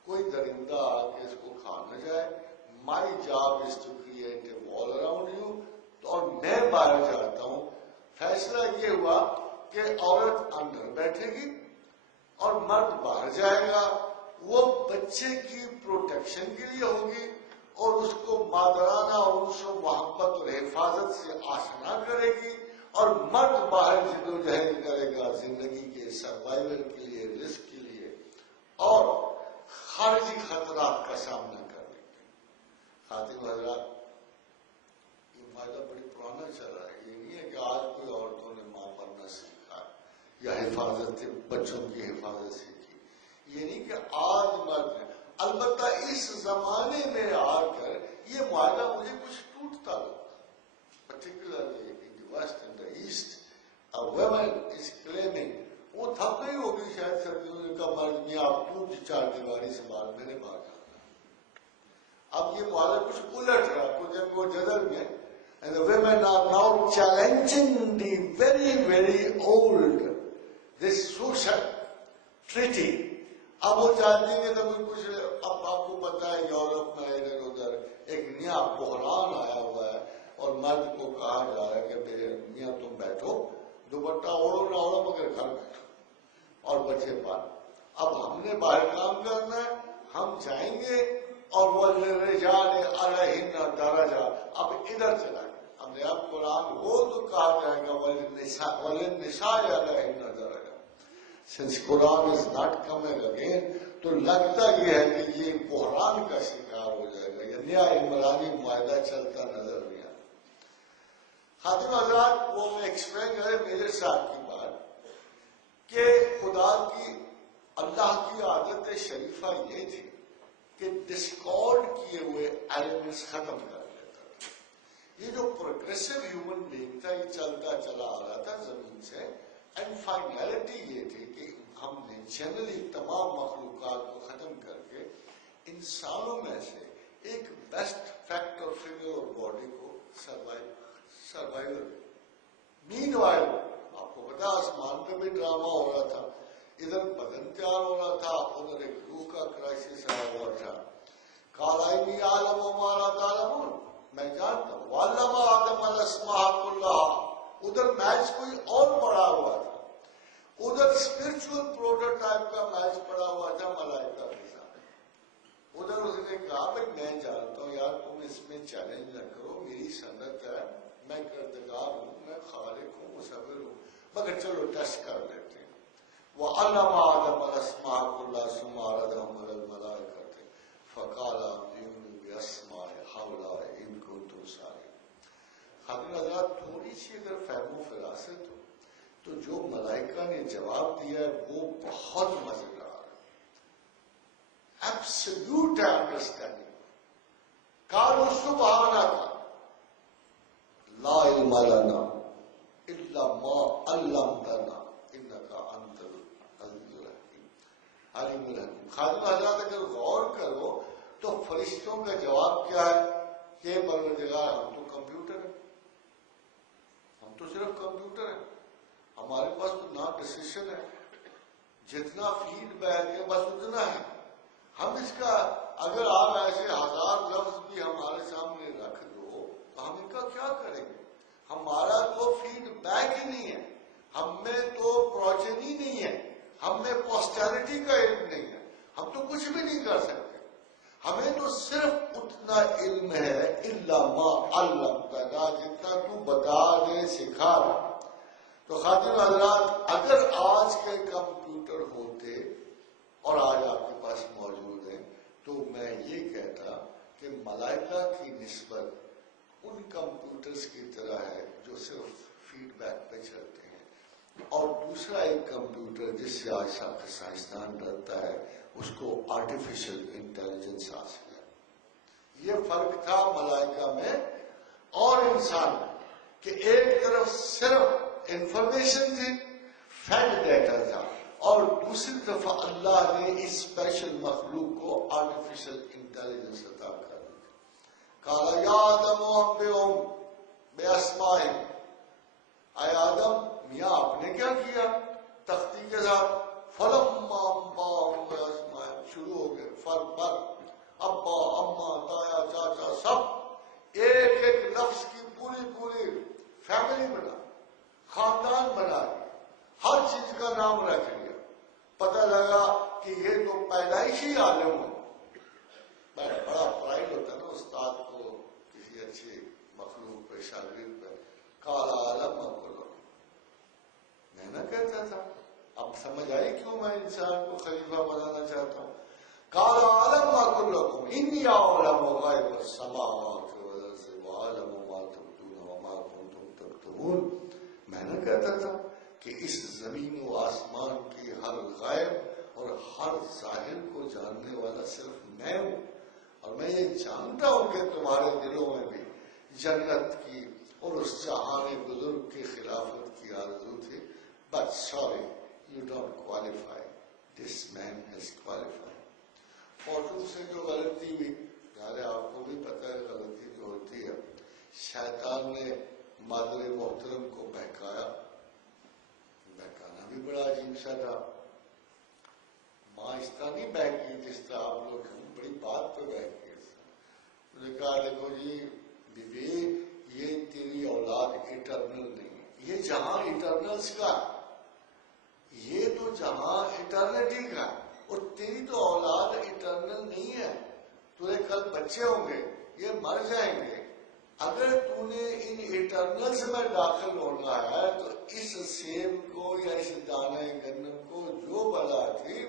کوئی درندہ آ کے اس کو کھا نہ جائے. My job is to create a wall around you. اور میں باہر جاتا ہوں. فیصلہ یہ ہوا کہ عورت اندر بیٹھے گی اور مرد باہر جائے گا. وہ بچے کی پروٹیکشن کے لیے ہوگی اور اس کو مادرانہ انس و محبت اور حفاظت سے آشنا کرے گی، اور مرد باہر جدوجہد کرے گا زندگی کے سروائیول کے لیے، رزق کے لیے اور خارجی خطرات کا سامنا کرنے کے۔ خاتون حضرات، یہ معاہدہ بڑی پرانا چل رہا ہے، یہ نہیں ہے کہ آج کوئی عورتوں نے ماں بننا سیکھا یا حفاظت بچوں کی حفاظت سیکھی، یہ نہیں کہ آج مرد ہے۔ البتہ اس زمانے میں آ کر یہ معاہدہ مجھے کچھ ٹوٹتا لگتا، particularly in the west and the east women is claiming, وہ تھک گئی ہوگی شاید سردیوں کا مرد میں آپ ٹوٹ چار دیواری سے باہر میں نے باہر جانا۔ اب یہ معاہدہ کچھ الٹ رہا، کچھ جب وہ جدل میں and the women are now challenging the very, very old, this social treaty. اب وہ چاہتی ہیں تو کچھ اب آپ کو پتا ہے یورپ میں ادھر ادھر ایک نیا بحران آیا ہوا ہے، اور مرد کو کہا جا رہا ہے کہ میاں تم بیٹھو، دوپٹہ اوڑھو نہ اوڑھو مگر گھر بیٹھو اور بچے پالو۔ اب ہم نے باہر کام کرنا ہے، ہم جائیں گے، اور وَلِلرِّجَالِ عَلَيْهِنَّ دَرَجَةٌ، اب ادھر چلا گیا۔ اب اب قرآن ہو تو کہا جائے گا وَلِلنِّسَاءِ عَلَيْهِنَّ دَرَجَةٌ۔ Since Quran is not coming again, تو لگتا یہ ہے کہ یہ بحران کا شکار ہو جائے گا، یا نیا عمرانی معاہدہ چلتا نظر نہیں آتا۔ خاتون حضرات، وہ ایکسپلین کرے میرے صاحب کی بات کہ خدا کی اللہ کی عادت شریفہ یہ تھی کہ ڈسکارڈ کیے ہوئے ایلیمنٹس ختم کر لیتا تھا۔ یہ جو پروگریسو ہیومن بینگ تھا، یہ چلتا چلا آ رہا تھا زمین سے، اینڈ فائنلٹی یہ تھی کہ ہم نے جنرلی تمام مخلوقات کو ختم کر کے انسانوں میں سے ایک بیسٹ فیکٹر فگر اور باڈی کو سروائیول۔ مین وائل آپ کو پتا آسمان پہ بھی ڈرامہ ہو رہا تھا، ادھر بدن تیار ہو رہا تھا، ادھر ایک روح کا کرائسس آیا ہوا تھا۔ قال عالم و مالا تعلمون، میں جانتا ہوں، وعلم آدم الاسماء کلها، ادھر میچ کوئی اور پڑا ہوا تھا، ادھر اسپرچل پروٹوٹائپ کا میچ پڑا ہوا تھا ملائکہ کے ساتھ۔ ادھر اس نے کہا بھائی میں جانتا ہوں یار، تم اس میں چیلنج نہ کرو، میری صنعت ہے، میں کردگار ہوں، میں خالق ہوں، مصور ہوں، مگر چلو ٹیسٹ کر لیتے ہیں۔ وَعَلَّمَ آدَمَ الْأَسْمَاءَ كُلَّهَا ثُمَّ عَرَضَهُمْ عَلَى الْمَلَائِكَةِ فَقَالَ أَنبِئُونِي بِأَسْمَاءِ هَؤُلَاءِ إِن كُنتُمْ صَادِقِينَ۔ خاتون حضرات، تھوڑی سی اگر فہم و فراست ہو تو جو ملائکہ نے جواب دیا ہے وہ بہت مزیدار ہے، ایبسلیوٹ انڈرسٹینڈنگ۔ قالوا سبحانک لا علم لنا الا ما علمتنا انک انت العلیم الحکیم۔ خاتون حضرات، اگر غور کرو تو فرشتوں کا جواب کیا ہے کہ پروردگار ہم تو کمپیوٹر ہیں، ہم تو صرف کمپیوٹر ہیں، ہمارے پاس تو نہ ڈسیشن ہے، جتنا فیڈ بیک ہے بس اتنا ہے، ہم اس کا اگر آپ ایسے 1000 لفظ بھی ہمارے سامنے رکھ دو تو ہم ان کا کیا کریں گے؟ ہمارا تو فیڈ بیک ہی نہیں ہے، ہم میں تو پروجنی نہیں ہے، ہم میں پوسٹیرٹی کا علم نہیں ہے، ہم تو کچھ بھی نہیں کر سکتے۔ ہمیں تو صرف اتنا علم ہے الا ما علمتنا، جتنا تو بتا دے سکھا دے۔ تو خاتون حضرات، اگر آج کے کمپیوٹر ہوتے اور آج آپ کے پاس موجود ہیں تو میں یہ کہتا کہ ملائکہ کی نسبت ان کمپیوٹرز کی طرح ہے جو صرف فیڈ بیک پہ چلتے ہیں، اور دوسرا ایک کمپیوٹر جس سے آج سائنسدان ڈرتا ہے، اس کو آرٹیفیشل انٹیلیجنس حاصل ہے۔ یہ فرق تھا ملائکہ میں اور انسان میں کہ ایک طرف صرف انفارمیشن تھی، فیڈ ڈیٹا تھا، اور دوسری طرف اللہ نے اس اسپیشل مخلوق کو آرٹیفیشل انٹیلیجنس عطا کر دی۔ قال یا آدم انبئہم باسمائہم، اے آدم، میاں آپ نے کیا کیا تختی کے ساتھ؟ فلما انبأہم باسمائہم، شروع ہو گئے فرق پر، ابا اما تایا چاچا سب، ایک ایک لفظ کی پوری فیملی بنا، خاندان بنا دیا، ہر چیز کا نام رکھ لیا۔ پتہ لگا کہ یہ تو پیدائشی عالم ہو، بڑا پرائڈ ہوتا ہے نا استاد کو کسی اچھی مخلوق پہ شاگرد پہ. کالا عالم کو میں نہ کہتا تھا. اب سمجھ آئی کیوں میں انسان کو خلیفہ بنانا چاہتا ہوں. کالا عالم کلکم انی اعلم غیب السماوات والارض وأعلم ما تبدون وما کنتم تکتمون. میں نہ کہتا تھا کہ اس زمین و آسمان کی ہر غیب اور ہر ظاہر کو جاننے والا صرف میں ہوں، اور میں یہ جانتا ہوں کہ تمہارے دلوں میں بھی جنت کی اور اس جہان بزرگ کی خلافت کی آرزو تھی. But sorry you don't qualify. This man has qualify. Photo سے جو غلطی ہوئی، یار آپ کو بھی پتہ ہے غلطی جو ہوتی ہے. شیطان نے مادر محترم کو بہکایا. بہکانا بھی بڑا عجیب سا تھا. ماں اس طرح نہیں بہکی جس طرح آپ لوگ بڑی بات پہ بہک گئے. انہوں نے کہا دیکھو جی بیوی، یہ تیری اولاد اٹرنل نہیں ہے، یہ جہاں اٹرنلس کا، یہ تو جہاں اٹرنٹی کا، اور تیری تو اولاد اٹرنل نہیں ہے. تجھے کل بچے ہوں گے، یہ مر جائیں گے. اگر تو نے ان اٹرنلز میں داخل ہونا ہے تو اس سیب کو یا اس دانے گندم کو جو بلا تھی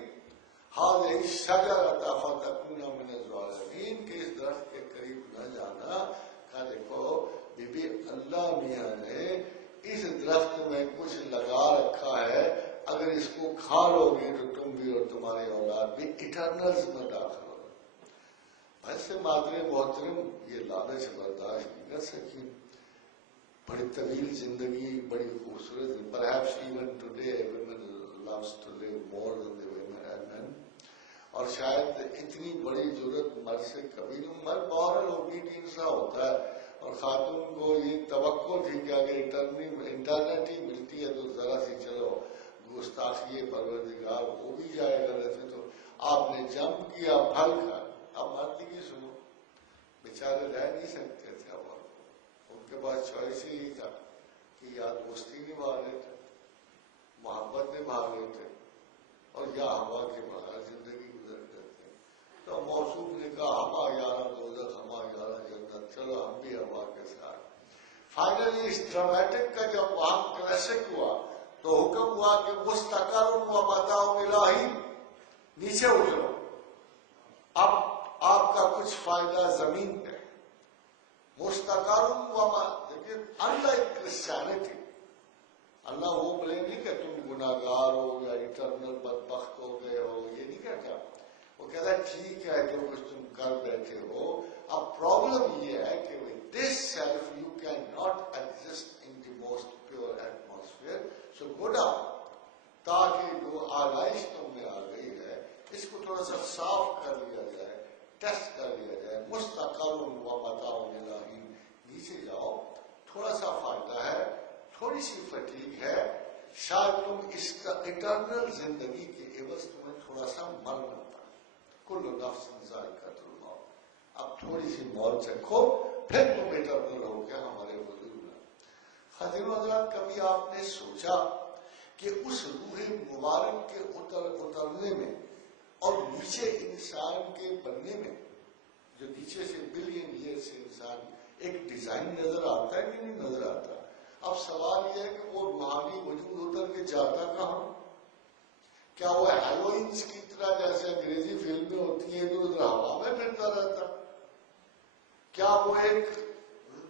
حاضر شجرۃ فتکون من الظالمین، کہ اس درخت کے قریب نہ جانا. کہا دیکھو بی بی، اللہ میاں نے اس درخت میں کچھ لگا رکھا ہے، اگر اس کو کھا لو گے تو تم بھی اور تمہاری اولاد بھی اٹرنلز میں داخل ہو. ایسے مادر محترم یہ لالچ برداشت نہیں کر سکی. بڑی طویل زندگی، بڑی خوبصورت. Perhaps even today women loves to live more than the women and men. اور شاید اتنی بڑی ضرورت مرد سے کبھی نہیں. مرد بہرحال اوبیڈینٹ سا ہوتا ہے، اور خاتون کو یہ توقع تھی کہ اگر انٹرنیٹی ملتی ہے تو ذرا سی چلو گستاخی پروردگار ہو بھی جائے غلط ہے تو آپ نے جم کیا پھل کھا. اب مرد کی سنو، بیچارے رہ نہیں سکتے تھے. اب ان کے پاس چوائس ہی تھا کہ یا دوستی نبھا لیتے، محبت نبھا لیتے، اور یا ہوا کے باہر زندگی گزر کرتے. تو موصوف نے کہا ہما یارہ دوزخ ہما یارہ جنت، چلو ہم بھی ہوا کے ساتھ. فائنلی اس ڈرامیٹک کا جب وہاں کلاسک ہوا تو حکم ہوا کہ مستقر و متاع الہی، نیچے اترو، اب آپ کا کچھ فائدہ زمین پہ. مستقر و دیکھیے انلائک کرسچینٹی، اللہ وہ بولے نہیں کہ تم گناہگار ہو یا اٹرنل بدبخت ہو گئے ہو، یہ نہیں کہتا. وہ کہتا ہے ٹھیک ہے جو کچھ تم کر بیٹھے ہو. اب پرابلم یہ ہے کہ this self you can not exist in the most pure atmosphere, so go down, تاکہ جو آلائش تم میں آ گئی ہے اس کو تھوڑا سا صاف کر لیا جائے، ٹیسٹ کر لیا جائے. مستقر و متاع الہی، نیچے جاؤ، تھوڑا سا فائدہ ہے، تھوڑی سی فٹیگ ہے، شاید تم اس کا اٹرنل زندگی کے عوض تمہیں تھوڑا سا مرنا پڑا. کل نفس ذائقۃ الموت، اب تھوڑی سی موت چکھو، پھر تم اٹرنل ہو کے ہمارے حضور میں. خادم حضرات، کبھی آپ نے سوچا کہ اس روح مبارک کے اترنے میں اور نیچے انسان کے بننے میں، جو نیچے سے بلین ایئر سے انسان ایک ڈیزائن نظر آتا ہے کہ نہیں نظر آتا؟ اب سوال یہ ہے کہ وہ روحانی وجود اتر کے جاتا کہاں؟ کیا وہ ہیلوئنس کی طرح جیسے انگریزی فلمیں ہوتی ہیں ادھر ادھر ہوا میں پھرتا رہتا؟ کیا وہ ایک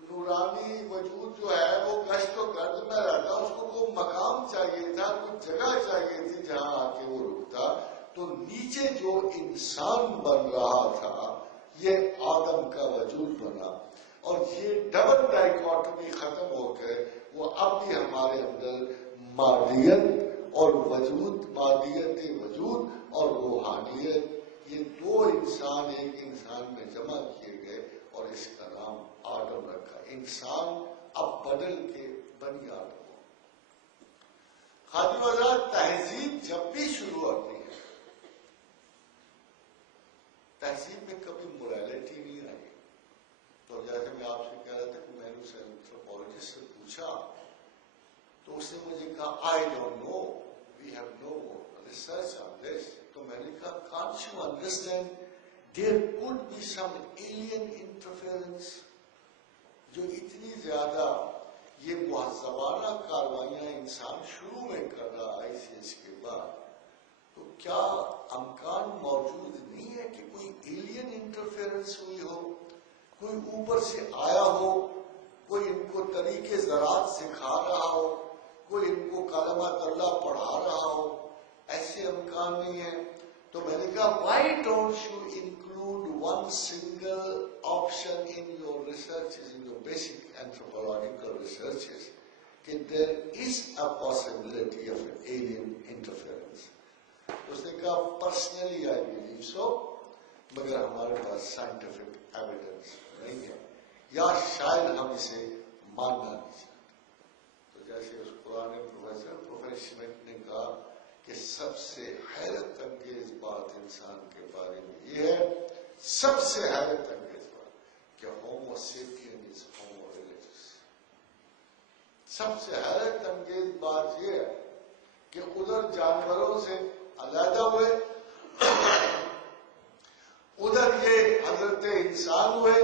نورانی وجود جو ہے وہ گشت و گرد میں رہتا؟ اس کو کوئی مقام چاہیے تھا، کوئی جگہ چاہیے تھی جہاں آ کے وہ رکتا. تو نیچے جو انسان بن رہا تھا یہ آدم کا وجود بنا، اور یہ ڈبل ڈائیکاٹمی ختم ہو کے وہ اب بھی ہمارے اندر مادیت اور وجود، مادیت وجود اور روحانیت، یہ دو انسان ایک انسان میں جمع کیے گئے اور اس کا نام آدم رکھا. انسان اب بدل کے بنی آدم ہو. خادم حضرات، تہذیب جب بھی شروع ہوتی ہے، تہذیب میں کبھی موریلٹی نہیں آئی. تو جیسے میں آپ سے کہہ رہا تھا کہ میں نے اسے اینتھروپولوجسٹ سے پوچھا تو اس نے مجھے کہا I don't know, we have no research on this. تو میں نے کہا can't you understand there could be some alien interference. جو اتنی زیادہ یہ مہذبانہ کاروائیاں انسان شروع میں کر رہا ہے ICS کے بعد، تو کیا امکان موجود نہیں ہے کہ کوئی ایلین انٹرفیئرنس ہوئی ہو، کوئی اوپر سے آیا ہو، کوئی ان کو طریقے زراعت سکھا رہا ہو، کوئی ان کو کلمۃ اللہ پڑھا رہا ہو؟ ایسے امکان نہیں ہے. تو میں نے کہا why don't you include one single option in your researches, in your basic anthropological researches, کہ there is a possibility of alien interference. اس نے کہا پرسنلی آئی بلیو سو، مگر ہمارے پاس سائنٹیفک ایویڈنس نہیں ہے، یا شاید ہم اسے ماننا نہیں چاہتے. تو جیسے اس پرانے پروفیسر شمٹ نے کہا کہ سب سے حیرت انگیز بات انسان کے بارے میں یہ ہے، سب سے حیرت انگیز بات کہ ہومو سیپین از ہومو ریلیجس. سب سے حیرت انگیز بات یہ ہے کہ ادھر جانوروں سے علیحدہ ہوئے، ادھر یہ حضرت انسان ہوئے.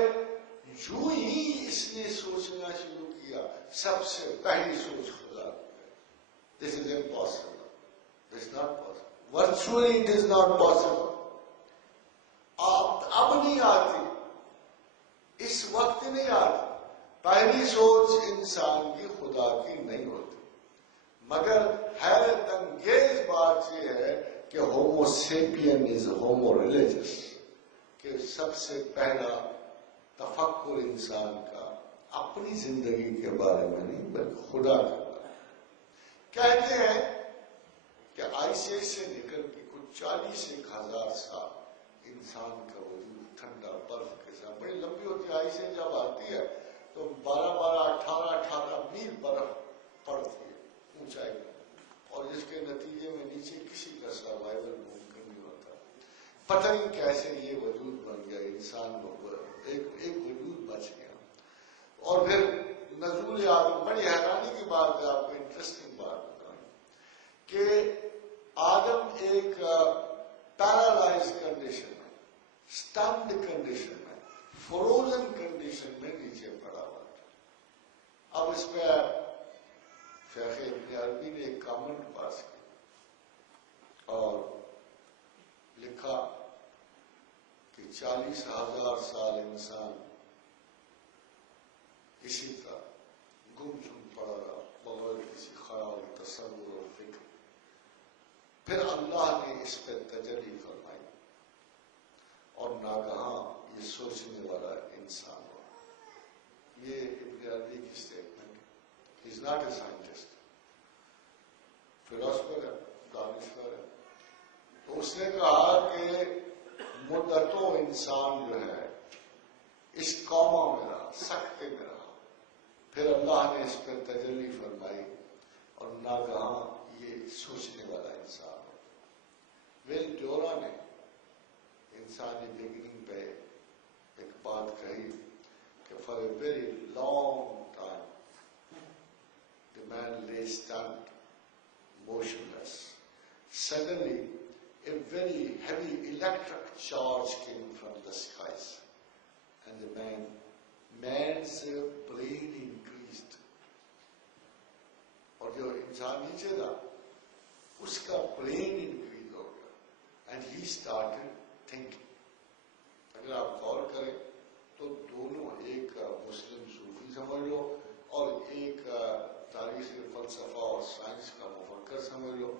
یوں ہی اس نے سوچنا شروع کیا، سب سے پہلی سوچ خدا کی. This is impossible. It's not possible. Virtually it is not possible. اب نہیں آتی، اس وقت نہیں آتی. پہلی سوچ انسان کی خدا کی نہیں ہوتی. مگر حیرت انگیز بات یہ ہے کہ ہومو سیپین از ہومو ریلیجس، کہ سب سے پہلا تفکر انسان کا اپنی زندگی کے بارے میں نہیں بلکہ خدا کے بارے میں. کہتے ہیں کہ ICS سے نکل کے کچھ 40,000 سال انسان کا وجود ٹھنڈا برف کے ساتھ، بڑی لمبی ہوتی ہے ICS جب آتی ہے تو 18 میل برف پڑتی ہے اونچائی میں، اور جس کے نتیجے میں نیچے کسی کا سروائیول ممکن نہیں ہوتا. پتہ نہیں کیسے یہ وجود بن گیا، انسان ایک وجود بچ گیا. اور پھر نزول آدم، بڑی حیرانی کی بات ہے، آپ کو انٹرسٹنگ بات بتائیں کہ آدم ایک پیرالائز کنڈیشن میں، اسٹنڈ کنڈیشن میں، فروزن کنڈیشن میں نیچے پڑا ہوا تھا. اب اس پہ شیخ ابن عربی نے ایک کامنٹ پاس کیا اور لکھا کہ 40,000 سال انسان اسی طرح گم سم پڑا رہا بغیر کسی خیال، تصور اور فکر. پھر اللہ نے اس پہ تجلی فرمائی اور ناگہاں یہ سوچنے والا انسان ہوا. یہ ابن عربی کی statement. He is not a scientist, philosopher ہے، دانشور ہے. تو اس نے کہا کہ مدتوں انسان جو ہے اس قوما میں رہا، سکتے میں رہا. پھر اللہ نے اس پر تجلی فرمائی اور ناگہاں یہ سوچنے والا انسان. ویل ڈورا نے انسانی بگننگ پہ ایک بات کہی کہ for a very long time the man lay stunned, motionless. Suddenly, a very heavy electric charge came from the skies, and the man's brain increased. اور جو انسان نیچے تھا اس کا برین انکریز ہو گیا and he started thinking. اگر آپ غور کریں تو دونوں، ایک مسلم صوفی سمجھ لو اور ایک تاریخ فلسفہ اور سائنس کا مفکر سمجھ لو،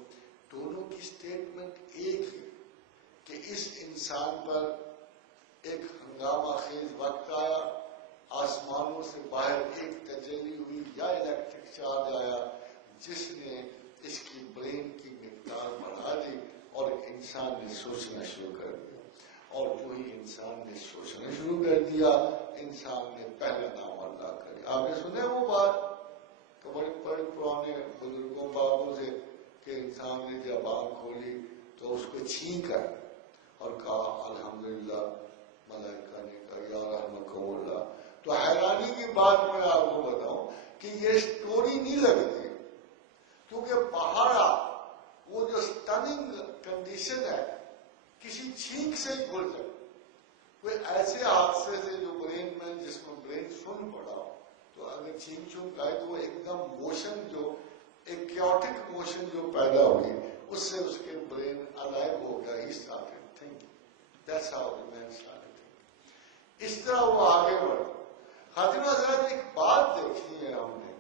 دونوں کی اسٹیٹمنٹ ایک ہی کہ اس انسان پر ایک ہنگامہ خیز وقت آیا، آسمانوں سے باہر ایک تجلی ہوئی یا الیکٹرک چارج آیا جس نے اس کی برین کی مقدار بڑھا دی اور انسان نے سوچنا شروع کر دیا. اور جو ہی انسان نے سوچنا شروع کر دیا، انسان نے پہلا نام اللہ کر دیا. آپ نے سنے وہ بات تو بڑے بڑے پرانے بزرگوں بابوں سے کہ انسان نے جب آنکھ کھولی تو اس کو چھینکا اور کہا الحمدللہ. ملائکہ نے کہا یا رحمکم اللہ. تو حیرانی کی بات میں آپ کو بتاؤں کہ یہ سٹوری نہیں لگتی کیونکہ پہاڑا وہ جو سٹننگ کنڈیشن ہے کسی چھینک سے ہی کھل جائے. کوئی ایسے حادثے سے جو برین میں جس میں برین سن پڑا ہو تو اگر چھینک چھوک آئے تو وہ ایک دم موشن جو ایک کیوٹک موشن جو پیدا ہوگی اس سے اس کے برین الائیو ہو گیا. He started thinking. That's how the man started thinking. اس طرح وہ آگے بڑھا. خاتمہ حضرات ایک بات دیکھی ہے ہم نے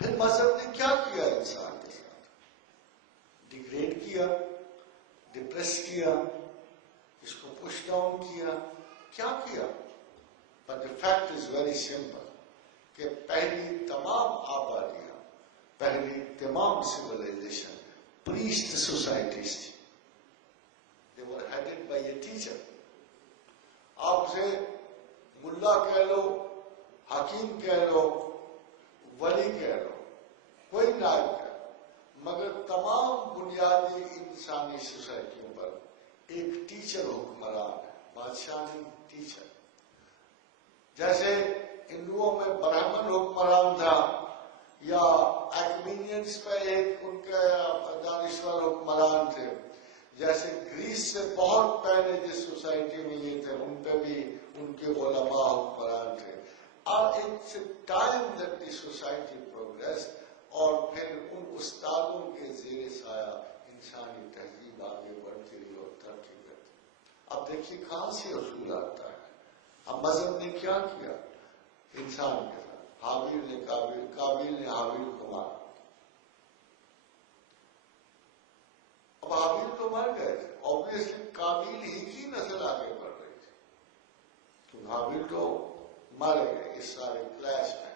پھر مذہب نے کیا کیا انسان کے ساتھ؟ ڈیگریڈ کیا, ڈپریس کیا, اس کو پش ڈاؤن کیا کیا؟ But the fact is very simple کہ پہلی تمام آبادیاں, پہلی تمام civilization priest societies تھی. They were headed by a teacher. آپ اسے ملا کہہ لو, حکیم کہہ لو, ولی کہہ لو, کوئی نائب کہہ لو, مگر تمام بنیادی انسانی سوسائٹیوں پر ایک ٹیچر حکمران ہے. بادشاہ نہیں, ٹیچر. جیسے ہندوؤں میں برہمن حکمران تھا یا ایکمینینس پہ ایک ان کے دانشور حکمران تھے, جیسے گریس سے بہت پہلے جس سوسائٹی میں یہ تھے ان پہ بھی ان کے علماء حکمران تھے. اور it's time that the society progress, اور پھر ان استادوں کے زیر سایہ انسانی تہذیب آگے بڑھتی رہی اور ترقی کرتی. اب دیکھیے کہاں سے اصول آتا ہے. اب مذہب نے کیا کیا انسان کے ساتھ؟ حابیل نے قابیل نے حابیل کو مارا. اب حابیل تو مر گئے تھے, obviously قابیل ہی کی نسل آگے بڑھ رہی تھی, تو حابیل تو مر گئے اس سارے کلیش میں.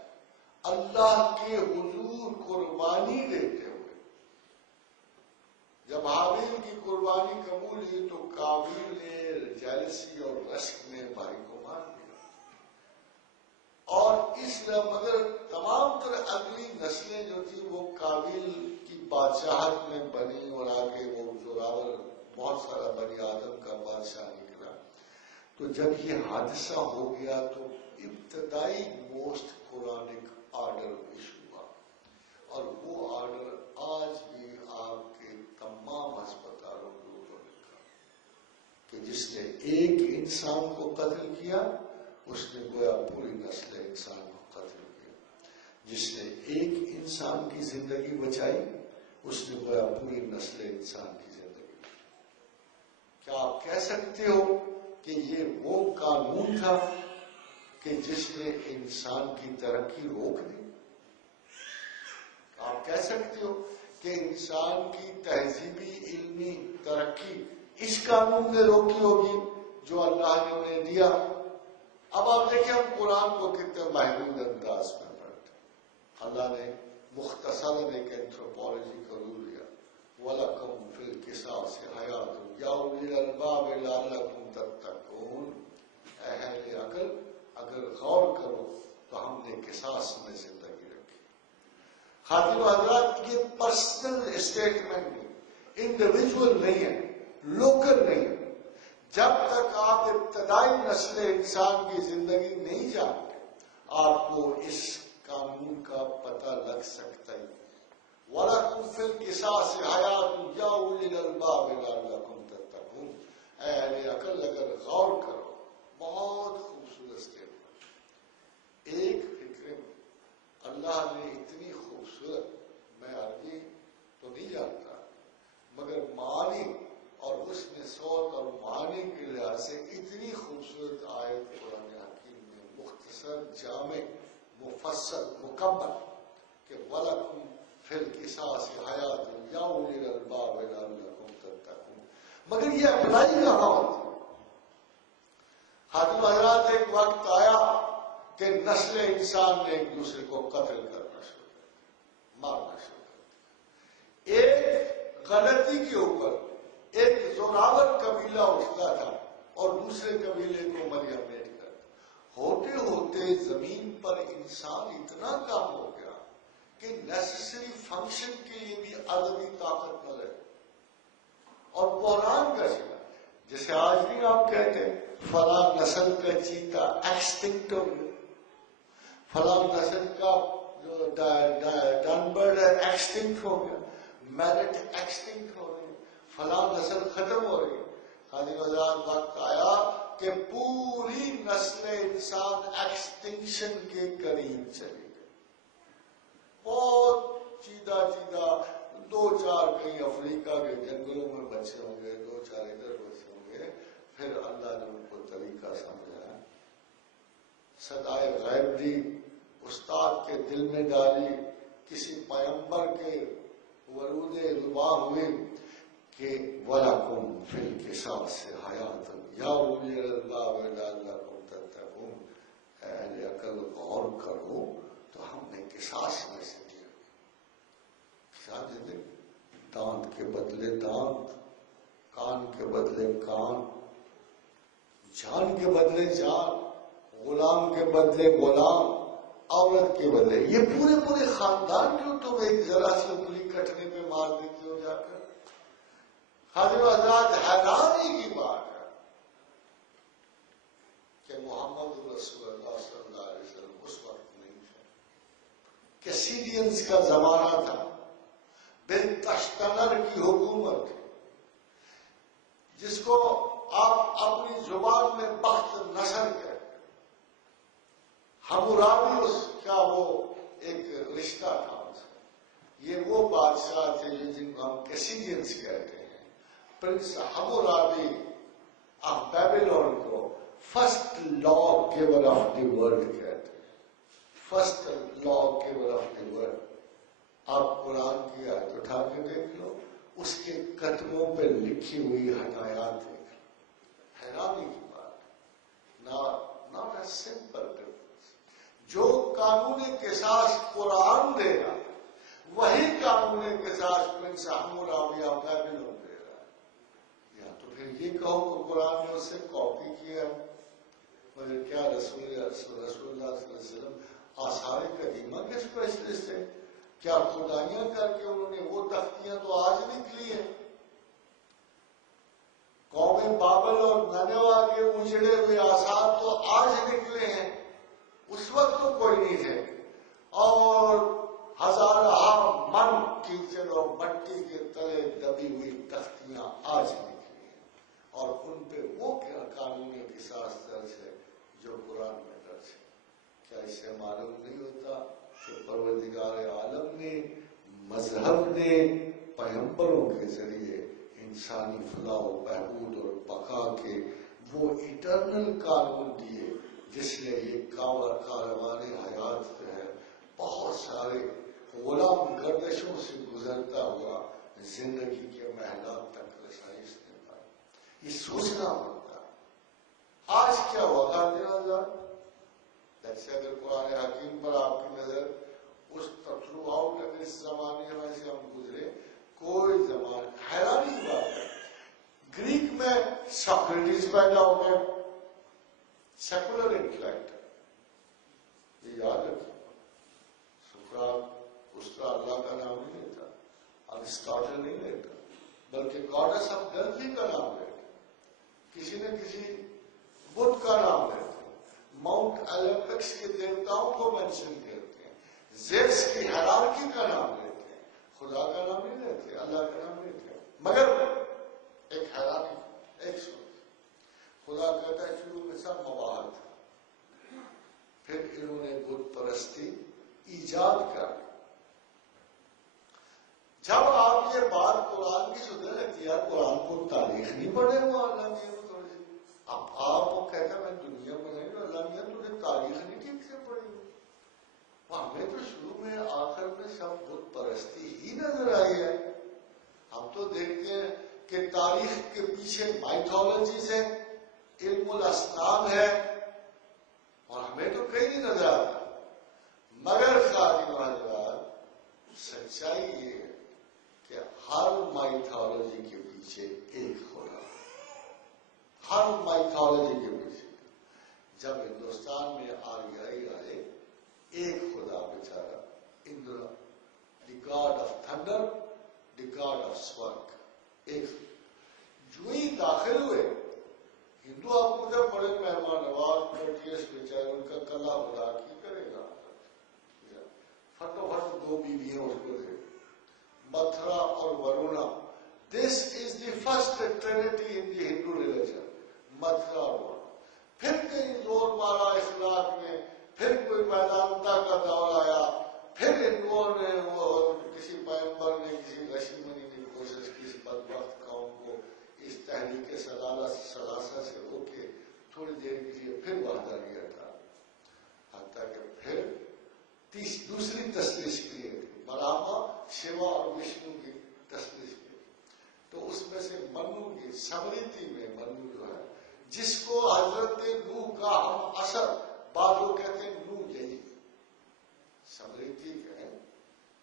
اللہ کے حضور قربانی دیتے ہوئے جب حابیل کی قربانی قبول ہوئی تو قابیل نے جیلسی اور رشک میں بھائی کو مار دیا. اور اس لیے مگر تمام تر اگلی نسلیں جو تھی وہ قابیل کی بادشاہت میں بنی اور آگے وہ زوراور بہت سارا بنی آدم کا بادشاہ نکلا. تو جب یہ حادثہ ہو گیا تو ابتدائی موسٹ قرآنک آرڈر ایشو ہوا, اور وہ آرڈر آج بھی آپ کے تمام ہسپتالوں کے اوپر لکھا کہ جس نے ایک انسان کو قتل کیا اس نے گویا پوری نسل انسان کو قتل کیا. جس نے ایک انسان کی زندگی بچائی اس نے گویا پوری نسل انسان کی زندگی بچائی. کیا آپ کہہ سکتے ہو کہ یہ وہ قانون تھا کہ جس نے انسان کی ترقی روک دی؟ آپ کہہ سکتے ہو کہ انسان کی تہذیبی علمی ترقی اس قانون نے روکی ہوگی جو اللہ نے انہیں دیا؟ اب آپ دیکھیں ہم قرآن کو کتنے محدود انداز میں پڑھتے ہیں. اللہ نے مختصر ایک اینتھروپولوجی کا رول دیا, وَلَكُمْ فِي الْقِصَاصِ حَيَاتٌ يَا أُولِي الْأَلْبَابِ لَعَلَّكُمْ تَتَّقُونَ. اہل عقل اگر غور کرو تو ہم نے قصاص میں زندگی رکھی. خاتمہ حضرات یہ پرسنل اسٹیٹمنٹ نہیں, انڈیویجول نہیں ہے, لوکل نہیں ہے. جب تک آپ ابتدائی نسل انسان کی زندگی نہیں جانتے آپ کو اس قانون کا پتہ لگ سکتا ہی. وَلَكُمْ فِي الْقِصَاصِ حَيَاتٌ يَا أُولِي الْأَلْبَابِ لَعَلَّكُمْ تَتَّقُونَ. اہل عقل اگر غور کرو, بہت خوبصورت اسٹیٹمنٹ. ایک فکر میں اللہ نے اتنی خوبصورت, میں عربی تو نہیں جانتا مگر معنی اور اس نے صوت اور معنی کے لحاظ سے اتنی خوبصورت آیت قرآن حکیم میں مختصر, جامع, مفصل, مکمل کہ وَلَكُمْ فِي الْقِصَاصِ حَيَاتٌ يَا أُولِي الْأَلْبَابِ لَعَلَّكُمْ تَتَّقُونَ. مگر یہ اپلائی کہاں ہوتی؟ خاتم حضرات ایک وقت آیا کہ نسل انسان نے ایک دوسرے کو قتل کرنا شروع کر دیا, مارنا شروع کر دیا. ایک غلطی کے اوپر ایک زوراور قبیلہ اٹھتا تھا اور دوسرے قبیلے کو مریمیٹ کرتا. ہوتے ہوتے زمین پر انسان اتنا کم ہو گیا کہ نیسیسری فنکشن کے لیے بھی عددی طاقت نہ رہے, اور بحران کا شکار. جیسے آج بھی آپ کہتے ہیں فلاں نسل کا چیتا ایکسٹنکٹ ہو گیا, فلاں نسل کا جو ڈنبرڈ ہے ایکسٹنکٹ ہو گیا, میرٹ ایکسٹنکٹ ہو گیا, فلاں نسل ختم ہو رہی ہے. خاتم حضرات وقت آیا کہ پوری نسل انسان ایکسٹنکشن کے قریب چلی گئی. بہت چیدہ چیدہ 2-4 کہیں افریقہ کے جنگلوں میں بچے ہوں گے, 2-4 ادھر بچے ہوں گے. پھر اللہ نے ان کو طریقہ سمجھایا, صدائے غیب دی, استاد کے دل میں ڈالی, کسی پیغمبر کے ورود ربا ہوئے کہ وَلَكُمْ فِي الْقِصَاصِ حَيَاتٌ یا اولی الْأَلْبَابِ لَعَلَّكُمْ تَتَّقُونَ. اہل عقل غور کرو تو ہم نے قصاص میں سے دیا. کیا دے, دانت کے بدلے دانت, کان کے بدلے کان, جان کے بدلے جان, غلام کے بدلے غلام, عورت کے بدلے. یہ پورے خاندان کیوں تم ایک ذرا سی انگلی کٹنے پہ مار دیتے ہو جا کر. خادم حضرات, حیرانی کی بات ہے کہ محمد رسول اللہ صلی اللہ علیہ وسلم اس وقت نہیں تھے, کیسیڈینز کا زمانہ تھا, بن تشتنر کی حکومت تھی, جس کو آپ اپنی زبان میں بخت نصر کہتے. حمورابی کیا وہ ایک رشتہ تھا اس کا. یہ وہ بادشاہ تھے جن کو ہم کیسیڈینز کہتے ہیں. پرنس حمورابی آف بیبیلون کو first law giver of the world کہتے ہیں. First law giver of the world. آپ قرآن کی آیت اٹھا کے دیکھ لو, اس کے قدموں پہ لکھی ہوئی ہدایات دیکھ لو. حیرانی کی بات, not a simple difference. جو قانون قصاص قرآن دے گا وہی قانون قصاص پرنس حمورابی آف بیبیلون دے رہا ہے. یا تو پھر یہ کہو کہ قرآن نے اس سے کاپی کیا, مگر کیا رسول اللہ صلی اللہ علیہ وسلم آثار قدیمہ کے اسپیشلسٹ ہیں؟ کیا خدائیاں کر کے انہوں نے وہ تختیاں تو آج نکلی ہیں. قوم بابل اور نینوا کے اجڑے ہوئے آثار تو آج نکلے ہیں, اس وقت تو کوئی نہیں تھے. اور ہزارہ من کیچڑ اور مٹی کے تلے دبی ہوئی تختیاں آج نکلی ہیں, اور ان پہ وہ کیا قانون قصاص درج ہے جو قرآن میں درج ہے. کیا اس سے معلوم نہیں ہوتا کہ پروردگار عالم نے, مذہب نے پیغمبروں کے ذریعے انسانی فلاح و بہبود اور بقا کے وہ ایٹرنل قانون دیے, جس نے یہ کاروان حیات جو ہے بہت سارے غلام گردشوں سے گزرتا ہوا زندگی کے محلات تک رسائی اس نے پائی. یہ سوچنا پڑتا ہے. آج کیا ہوگا دن جیسے اگر قرآن حکیم پر آپ کی نظر اس تھرو آؤٹ اگر اس زمانے میں سے ہم گزرے, کوئی زمان حیرانی کی بات ہے. گریک میں ساکریٹس پیدا ہو گئے, سیکولر انٹلیکٹ. یہ یاد رکھیں, سقراط اس کا اللہ کا نام نہیں لیتا, ارسطاٹل نہیں لیتا, بلکہ گاڈس آف ڈیلفی کا نام لیتا, کسی نہ کسی بدھ کا نام لیتا, ماؤنٹ الیمپکس کے دیوتاؤں کو مینشن کرتے ہیں, زیوس کی ہیرارکی کا نام لیتے ہیں, خدا کا نام نہیں لیتے, اللہ کا نام لیتے ہیں. مگر ایک ہیرارکی, ایک سوچ. خدا کہتا ہے شروع میں سب مواہد تھا, پھر انہوں نے بت پرستی ایجاد کر. جب آپ یہ بات قرآن کی سننے لگتی ہے, قرآن کو تاریخ نہیں پڑھے ہوا اللہ نے, اب آپ وہ کہتا ہے میں دنیا میں نہیں, اللہ میاں تجھے تاریخ نہیں ٹھیک سے پڑھی. ہمیں تو شروع میں آخر میں سب بت پرستی ہی نظر آئی ہے. ہم تو دیکھتے ہیں کہ تاریخ کے پیچھے مائتھولوجیز ہے, علم الاسنان ہے, اور ہمیں تو کہیں نہیں نظر آتا. مگر خادم حضرات سچائی یہ ہے کہ ہر مائتھولوجی کے پیچھے ایک خدا, ہر مائتھولوجی کے پیچھے. جب ہندوستان میں آریائی آئے, ایک خدا بیچارا Indra, the god of thunder, the god of swarg, ایک. جو ہی داخل ہوئے ہندو, آپ مجھے بڑے مہمان نواز کوٹیس بیچارے, ان کا کلا بلا کی کرے گا. فٹوفٹ 2 بیویاں اس کو دے, متھرا اور Varuna. This is the first trinity in the Hindu religion, Mithra اور ورونا. پھر کہیں زور مارا اخلاق نے، پھر کوئی میدانتا کا دور آیا، پھر ان لوگوں نے وہ کسی پیغمبر نے کسی لشمنی نے کوشش کی اس بدبخت قوم کو اس تحریک سلاسہ سے ہو کے تھوڑی دیر کے لیے پھر وحدانیت تھا، حتیٰ کہ پھر دوسری تسلیش کی برہما شیوا اور وشنو کی تسلیش کی، تو اس میں سے منو کی سمرتی میں منو جو ہے جس کو حضرت نوح کا ہم اثر بعض لوگ کہتے ہیں نوح یہی سمرتی ہے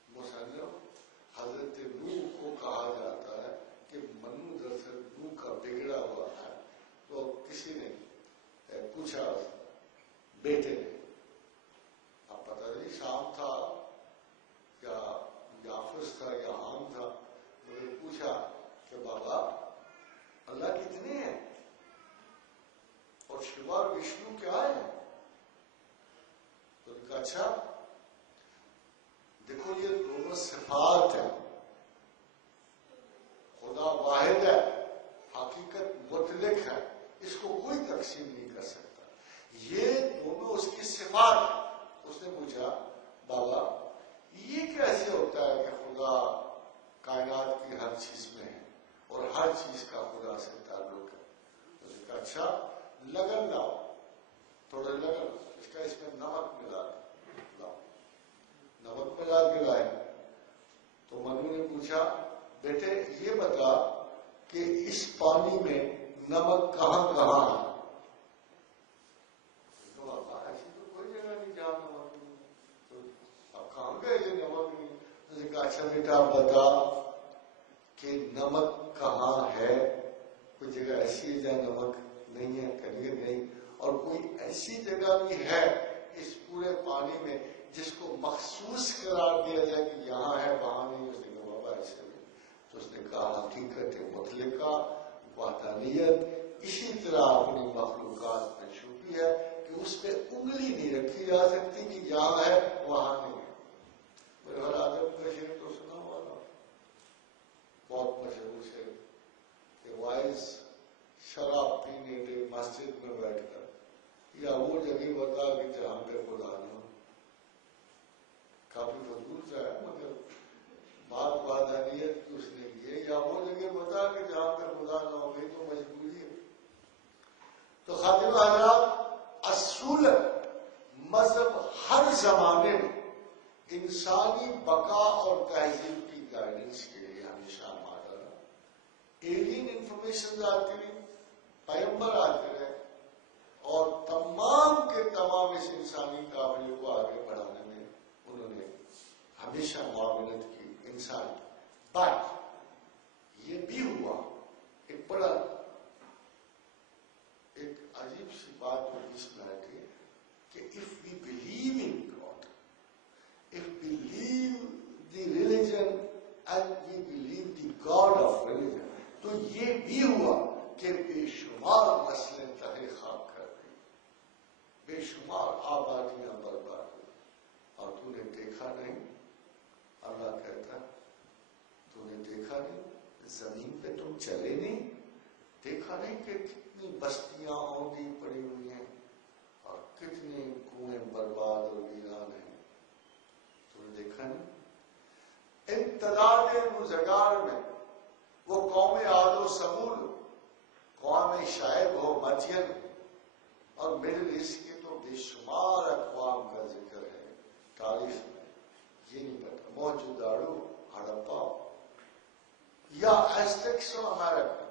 مصنف حضرت نوح کو کہا جاتا ہے کہ منو دراصل نوح کا بگڑا ہوا ہے۔ تو کسی نے پوچھا بیٹے نے، اب پتہ نہیں شام تھا یا یافس تھا یا عام تھا، تو نے پوچھا کہ بابا اللہ کتنے ہیں اور شیوا اور وشنو کیا ہے؟ تو نے کہا اچھا دیکھو یہ دونوں صفات ہیں، خدا واحد ہے، حقیقت مطلق ہے، اس کو کوئی تقسیم نہیں کر سکتا، یہ دونوں اس کی صفات ہیں۔ اس نے پوچھا بابا یہ کیسے ہوتا ہے کہ خدا کائنات کی ہر چیز میں ہے اور ہر چیز کا خدا سے تعلق ہے؟ اس نے کہا اچھا لگن لاؤ، تھوڑا لگن، اس میں نمک ملا لاؤ، نمک ملا کے لائے۔ تو منو نے پوچھا بیٹے یہ بتا کہ اس پانی میں نمک کہاں کہاں ہے؟ ایسی تو کوئی جگہ نہیں جہاں نمک نہیں، تو اب کہاں گئے یہ نمک نہیں؟ اس نے کہا اچھا بیٹا بتا کہ نمک کہاں ہے، کوئی جگہ ایسی ہے جہاں نمک نہیں ہے؟ کریے نہیں، اور کوئی ایسی جگہ بھی ہے اس پورے پانی میں جس کو مخصوص قرار دیا جائے کہ یہاں ہے وہاں نہیں؟ اس نے کہا بابا ایسے نہیں۔ تو اس نے کہا حقیقت مطلقہ وحدانیت اسی طرح اپنی مخلوقات میں چھپی ہے کہ اس پہ انگلی نہیں رکھی جا سکتی کہ یہاں ہے وہاں نہیں ہے۔ میرے گھر آدم کا شعر تو سنا ہوا تھا، بہت مشہور شعر کہ وائز شراب پینے دے مسجد میں بیٹھ کر، یا وہ جگہ بتا کہ جہاں پہ خدا نہ ہو۔ کافی فضول سا ہے مگر بات وحدانیت کی اس نے یہ، یا وہ جگہ بتا کہ جہاں پہ خدا نہ ہو، گئی تو مجبوری ہے۔ تو خادم حضرات اصول مذہب ہر زمانے میں انسانی بقا اور تہذیب کی گائیڈنس کے لیے ہمیشہ آمادہ رہا۔ ایلین انفارمیشن آتی رہی، پیغمبر آتے رہے، اور تمام کے تمام اس انسانی قابلیت کو آگے بڑھانے میں انہوں نے ہمیشہ معاونت کی انسانی۔ بٹ یہ بھی ہوا ایک بڑا ایک عجیب سی بات جو اس میں آتی ہے کہ if we believe in God, if we believe the religion and we believe the God of religion، تو یہ بھی ہوا کہ بے شمار نسلیں تہے خاک کر گئی، بے شمار آبادیاں برباد ہوئی، اور تو نے دیکھا نہیں؟ اللہ کہتا تو نے دیکھا نہیں؟ زمین پہ تم چلے نہیں؟ دیکھا نہیں کہ کتنی بستیاں اوندھی پڑی ہوئی ہیں اور کتنے کنویں برباد اور ویران ہیں؟ تو نے دیکھا نہیں؟ امتداد روزگار میں وہ قوم عاد و ثمود، قوم شعیب ہو، مدین اور مڈل ایسٹ کی تو بے شمار اقوام کا ذکر ہے تاریخ میں، یہ نہیں پتا موجوداڑو، ہڑپا، یا ایسٹیکس آف امریکہ،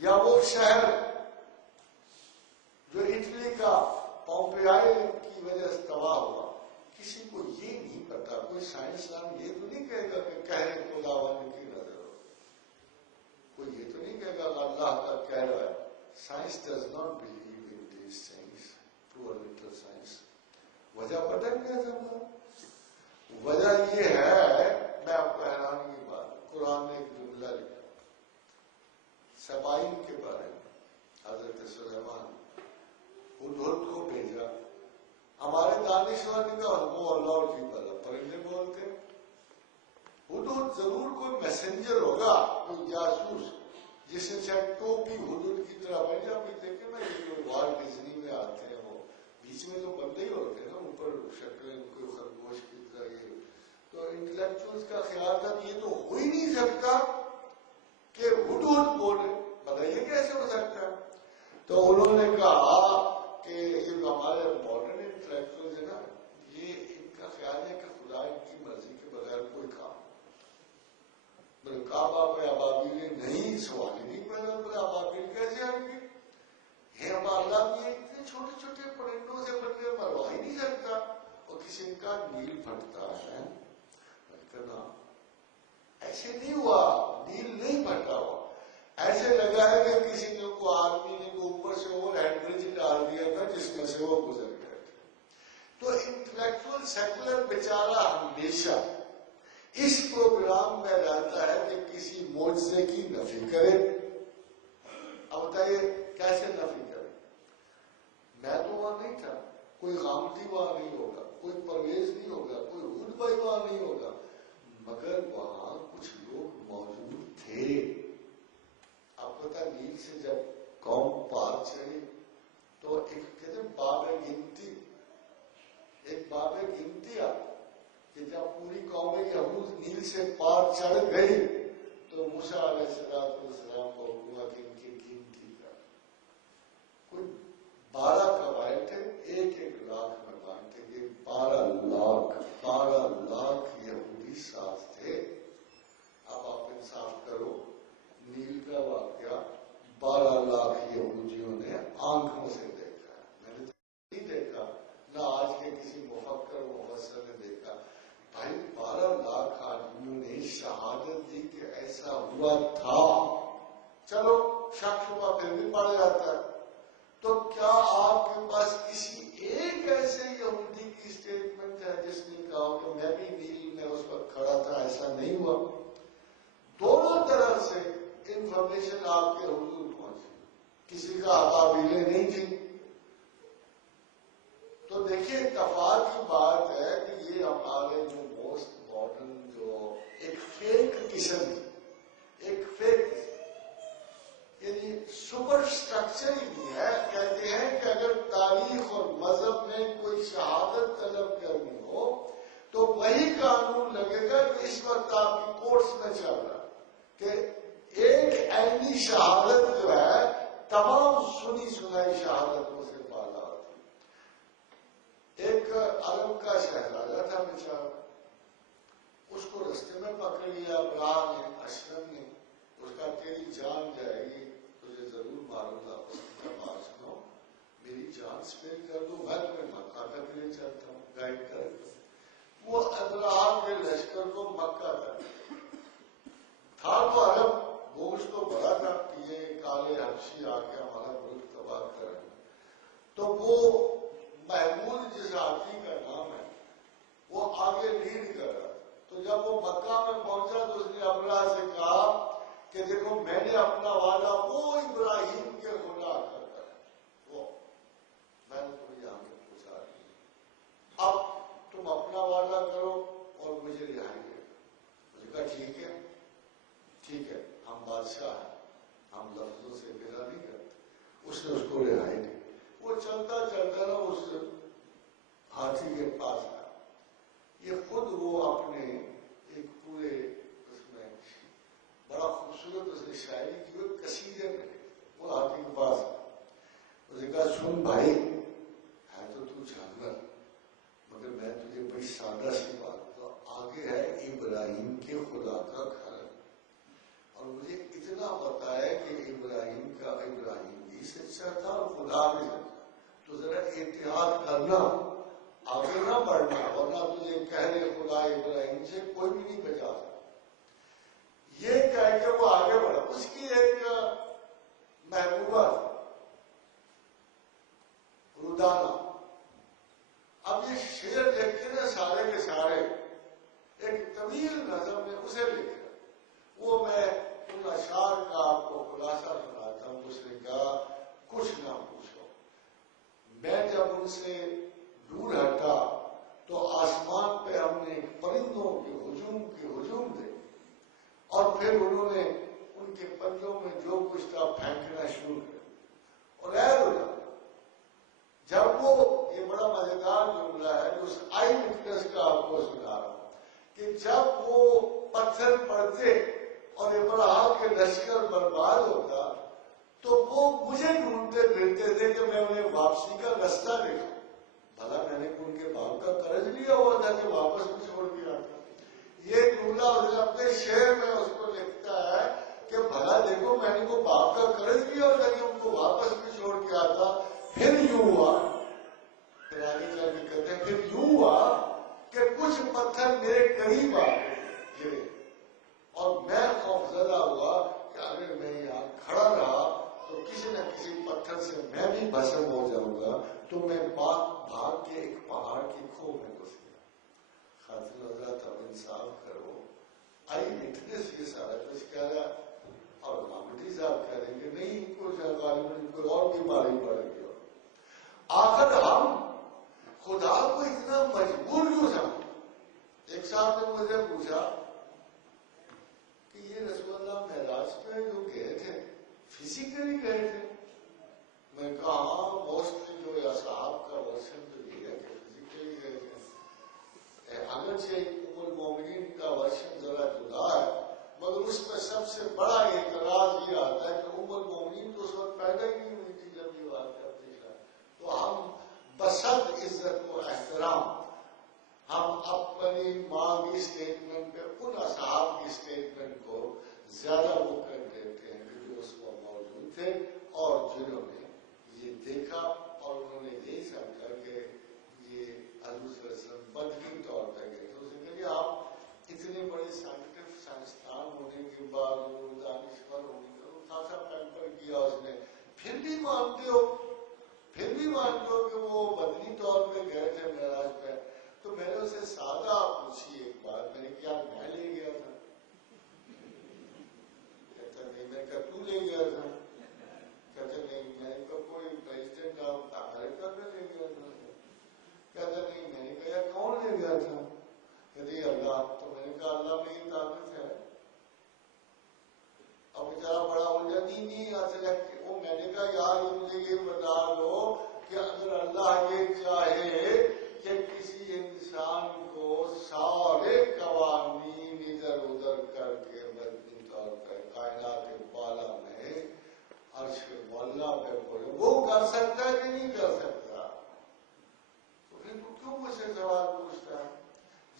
یا وہ شہر جو اٹلی کا پومپیائی کی وجہ سے تباہ ہوا، کسی کو یہ نہیں پتا، کوئی سائنسدان یہ تو نہیں کہے گا کہ کہہ خداوند کی نظر ہو، کوئی یہ تو نہیں کہے گا اللہ کا کہہ رہا ہے۔ Science does not believe in these things, پور لٹل سائنس۔ وجہ پتہ کیا سکتا؟ وجہ یہ ہے، میں آپ کو حیران کی بات، قرآن نے ایک جملہ لکھا سبائن کے بارے میں، حضرت سلیمان ہدہد کو بھیجا، ہمارے دانشور نے کہا وہ اللہ کی بلا پرندے بولتے ہیں، ہدہد ضرور کوئی میسنجر ہوگا، کوئی جاسوس جس نے شاید ٹوپی حدود کی طرح بن جا بھی دیکھے نا یہ جو وال ڈزنی میں آتے ہیں وہ بیچ میں تو بندے ہی ہوتے ہیں نا اوپر شکلیں کوئی خرگوش کی طرح یہ تو انٹلیکچوئلز کا خیال تھا یہ تو ہو ہی نہیں سکتا کہ حدود بولے بتائیے کیسے ہو سکتا ہے. تو انہوں نے کہا کہ یہ جو ہمارے ماڈرن انٹلیکچوئلز ہیں نا یہ ان کا خیال ہے کہ خدا ان کی مرضی کے بغیر کوئی کام کعبہ پہ ابابیل نہیں سوال ہی نہیں پیدا ہوتا ابابیل کیسے آئیں گے یہ ہم اللہ بھی اتنے چھوٹے چھوٹے پرندوں سے بن کے مروا ہی نہیں سکتا اور کسی کا نیل پھٹتا ہے نا ایسے نہیں ہوا نیل نہیں پھٹا ہوا ایسے لگا ہے کہ کسی نے کو آدمی نے کو اوپر سے وہ ہینڈ برج ڈال دیا تھا جس میں سے وہ گزر گئے تھے. تو انٹلیکچوئل سیکولر بیچارہ ہمیشہ اس پروگرام میں رہتا ہے کہ کسی معجزے کی نفی کرے. اب بتائیے کیسے نفی کرے. میں تو وہاں نہیں تھا کوئی غامدی وہاں نہیں ہوگا کوئی پرویز نہیں ہوگا کوئی ہود بھائی وہاں نہیں ہوگا مگر وہاں کچھ لوگ موجود تھے. آپ پتا نیل سے جب قوم پار چڑھی تو ایک کہتے ہیں باب گنتی ایک باب گنتی آتی کہ جب پوری قوم یہود نیل سے پار چڑھ گئی تو موسیٰ علیہ السلام کو ہوا کہ ان کی گنتی کر. کوئی 12 قبائل تھے 1-1 لاکھ میں بانٹے گئے 12 لاکھ یہودی ساتھ تھے. اب آپ انصاف کرو نیل کا واقعہ 12 لاکھ یہودیوں نے آنکھوں سے دیکھا. میں نے نہیں دیکھا نہ آج کے کسی مفکر مفسر نے دیکھا. بھائی 12 لاکھ آدمیوں نے شہادت دی کہ ایسا ہوا تھا. چلو شک شبہ پھر بھی پڑ جاتا ہے. تو کیا آپ کے پاس کسی ایک ایسے یہودی کی اسٹیٹمنٹ ہے جس نے کہا کہ میں بھی نیل میں اس وقت کھڑا تھا ایسا نہیں ہوا. دونوں طرف سے انفارمیشن آپ کے حضور پہنچی. کسی کا ابابیلیں نہیں تھی. تو دیکھیے اتفاق کی بات ہے کہ یہ ہمارے جو موسٹ ماڈرن جو ایک فیک قسم کی ایک فیک یعنی سپر اسٹرکچر ہی نہیں ہے. کہتے ہیں کہ اگر تاریخ اور مذہب میں کوئی شہادت طلب کرنی ہو تو وہی قانون لگے گا کہ اس وقت آپ کی کورٹس میں چل رہا ہے کہ ایک عینی شہادت جو ہے تمام سنی سنائی شہادتوں سے بالا ہوتی. ایک عرب کا شہزادہ تھا بیچارہ اس کو رستے میں پکڑ لیا ابراہ نے اشرم نے. اس کا تیری جان جائے گی تجھے ضرور ماروں گا. اس کی بات سنو میری جان سپیئر کر دو میں تمہیں مکہ تک لے چلتا ہوں گائیڈ کر دو. وہ ابراہ کے لشکر کو مکہ تک تھا تو عرب گوشت تو بڑا تھا کہ یہ کالے حبشی آ کے ہمارا ملک تباہ کریں. تو وہ محمود جس ہاتھی کا نام ہے وہ آگے لیڈ کر رہا. تو جب وہ مکہ میں پہنچا تو اس نے ابراہ سے کہا کہ دیکھو میں نے اپنا وعدہ وہ ابراہیم کے خدا کرتا ہے وہ میں نے تمہیں یہاں پہ پوچھا نہیں. اب تم اپنا وعدہ کرو اور مجھے رہائی دے. مجھے کہا ٹھیک ہے ہم بادشاہ ہیں ہم لفظوں سے بلا نہیں کرتے. اس نے اس کو رہائی دی. وہ چلتا چلتا نا اس ہاتھی کے پاس آیا. یہ خود وہ اپنے ایک پورے اس میں بڑا خوبصورت اس نے شاعری کی ہوئی قصیدے میں وہ ہاتھی کے پاس آیا. اس نے کہا سن بھائی ہے تو جانور مگر میں تجھے بڑی سادہ سی بات تو آگے ہے ابراہیم کے خدا کا گھر اور مجھے اتنا پتا ہے کہ ابراہیم بھی سچا تھا اور خدا بھی سچا. تو ذرا احتیاط کرنا آگے نہ بڑھنا ورنہ تجھے کہنے خدا ابراہیم سے کوئی بھی نہیں بچا سکتا. یہ کہہ کے وہ آگے بڑھا. اس کی ایک محبوبہ رودانہ. اب یہ شعر دیکھتے نا سارے کے سارے ایک طویل نظم میں اسے لکھا. وہ میں ان اشعار کا آپ کو خلاصہ سناتا ہوں. اس نے کہا کچھ نہ پوچھو میں جب ان سے دور ہٹا تو آسمان پہ ہم نے پرندوں کے ہجوم دیکھے اور پھر انہوں نے ان ان کے پنجوں میں جو کچھ تھا پھینکنا شروع کر اور غیر ہو جاتا. جب وہ یہ بڑا مزیدار جملہ ہے جو اس آئی وٹنس کا آپ کو سنا رہا ہوں کہ جب وہ پتھر پڑتے اور ابراہیم کے لشکر برباد ہوتا تو وہ مجھے ڈھونڈتے پھرتے تھے کہ میں انہیں واپسی کا رستہ دیکھوں. بھلا میں نے ان کے باپ کا قرض لیا ہوا تھا کہ واپس میں چھوڑ کے آتا. یہ جملہ اس نے اپنے شعر میں اس کو لکھتا ہے کہ بھلا دیکھو میں نے وہ باپ کا قرض لیا ہوتا کہ ان کو واپس میں چھوڑ کے آتا. پھر یوں ہوا, پھر آگے چل کے کہتے ہیں پھر یوں ہوا کہ کچھ پتھر میرے قریب آ گرے اور میں خوفزدہ ہوا کہ اگر میں یہاں کھڑا رہا تو کسی نہ کسی پتھر سے میں بھی بھسم ہو جاؤں گا. تو میں بھاگ کے ایک پہاڑ کی کھو میں گھس گیا. خاطر حضرات اب انصاف کرو, آئی وٹنس یہ سارا کچھ کہہ رہا اور مامٹی صاحب کہہ رہے کہ نہیں ان کو غالباً کوئی اور بیماری پڑ گئی. آخر ہم خدا کو اتنا مجبور کیوں سمجھیں؟ ایک صاحب نے مجھے پوچھا کہ یہ رسول اللہ معراج پہ جو گئے تھے فزیکلی گئے تھے. میں کہا ہاں موسٹلی جو اصحاب کا ورژن تو یہ ہے کہ فزیکلی گئے تھے. اگرچہ ام المومنین کا ورژن ذرا جدا ہے مگر اس میں سب سے بڑا اعتراض یہ آتا ہے کہ ام المومنین تو اس وقت پیدا ہی نہیں ہوئی تھی جب یہ واقعہ پیش آیا. تو ہم بسد عزت و احترام ہم اپنی ماں کی اسٹیٹمنٹ پہ ان اصحاب کی اسٹیٹمنٹ کو زیادہ وہ کر دیتے ہیں کہ جو اس کو موجود تھے اور جنہوں نے یہ دیکھا اور انہوں نے یہی سمجھا کہ یہ حضور صلی اللہ علیہ وسلم بدنی طور پہ گئے. تو اسے کہا کہ آپ اتنے بڑے سائنسدان ہونے کے باوجود دانشور ہونے کے خاصا پیمپر کیا اس نے, پھر بھی مانتے ہو کہ وہ بدنی طور پہ گئے تھے معراج پہ. تو میں نے اسے سادہ پوچھی ایک بات, میں نے کیا میں لے گیا تھا؟ کہتا نہیں. میں کہا تو لے گیا تھا؟ کہتا نہیں. میں نے کہا کوئی پریزیڈنٹ آف امریکہ میں لے گیا تھا؟ کہتا نہیں. میں نے کہا کون لے گیا تھا؟ کہتے اللہ. تو میں نے کہا اللہ میں یہ طاقت ہے. اب بیچارہ بڑا الجھا نہیں وہ میں نے کہا یار مجھے یہ بتا دو کہ اگر اللہ یہ چاہے کہ کسی انسان کو سارے قوانین ادھر ادھر کر کے بدنی طور پہ کائنات کے بالا میں عرش مولا پہ بولے, وہ کر سکتا ہے کہ نہیں کر سکتا؟ تو پھر تو کیوں مجھ سے سوال پوچھتا ہے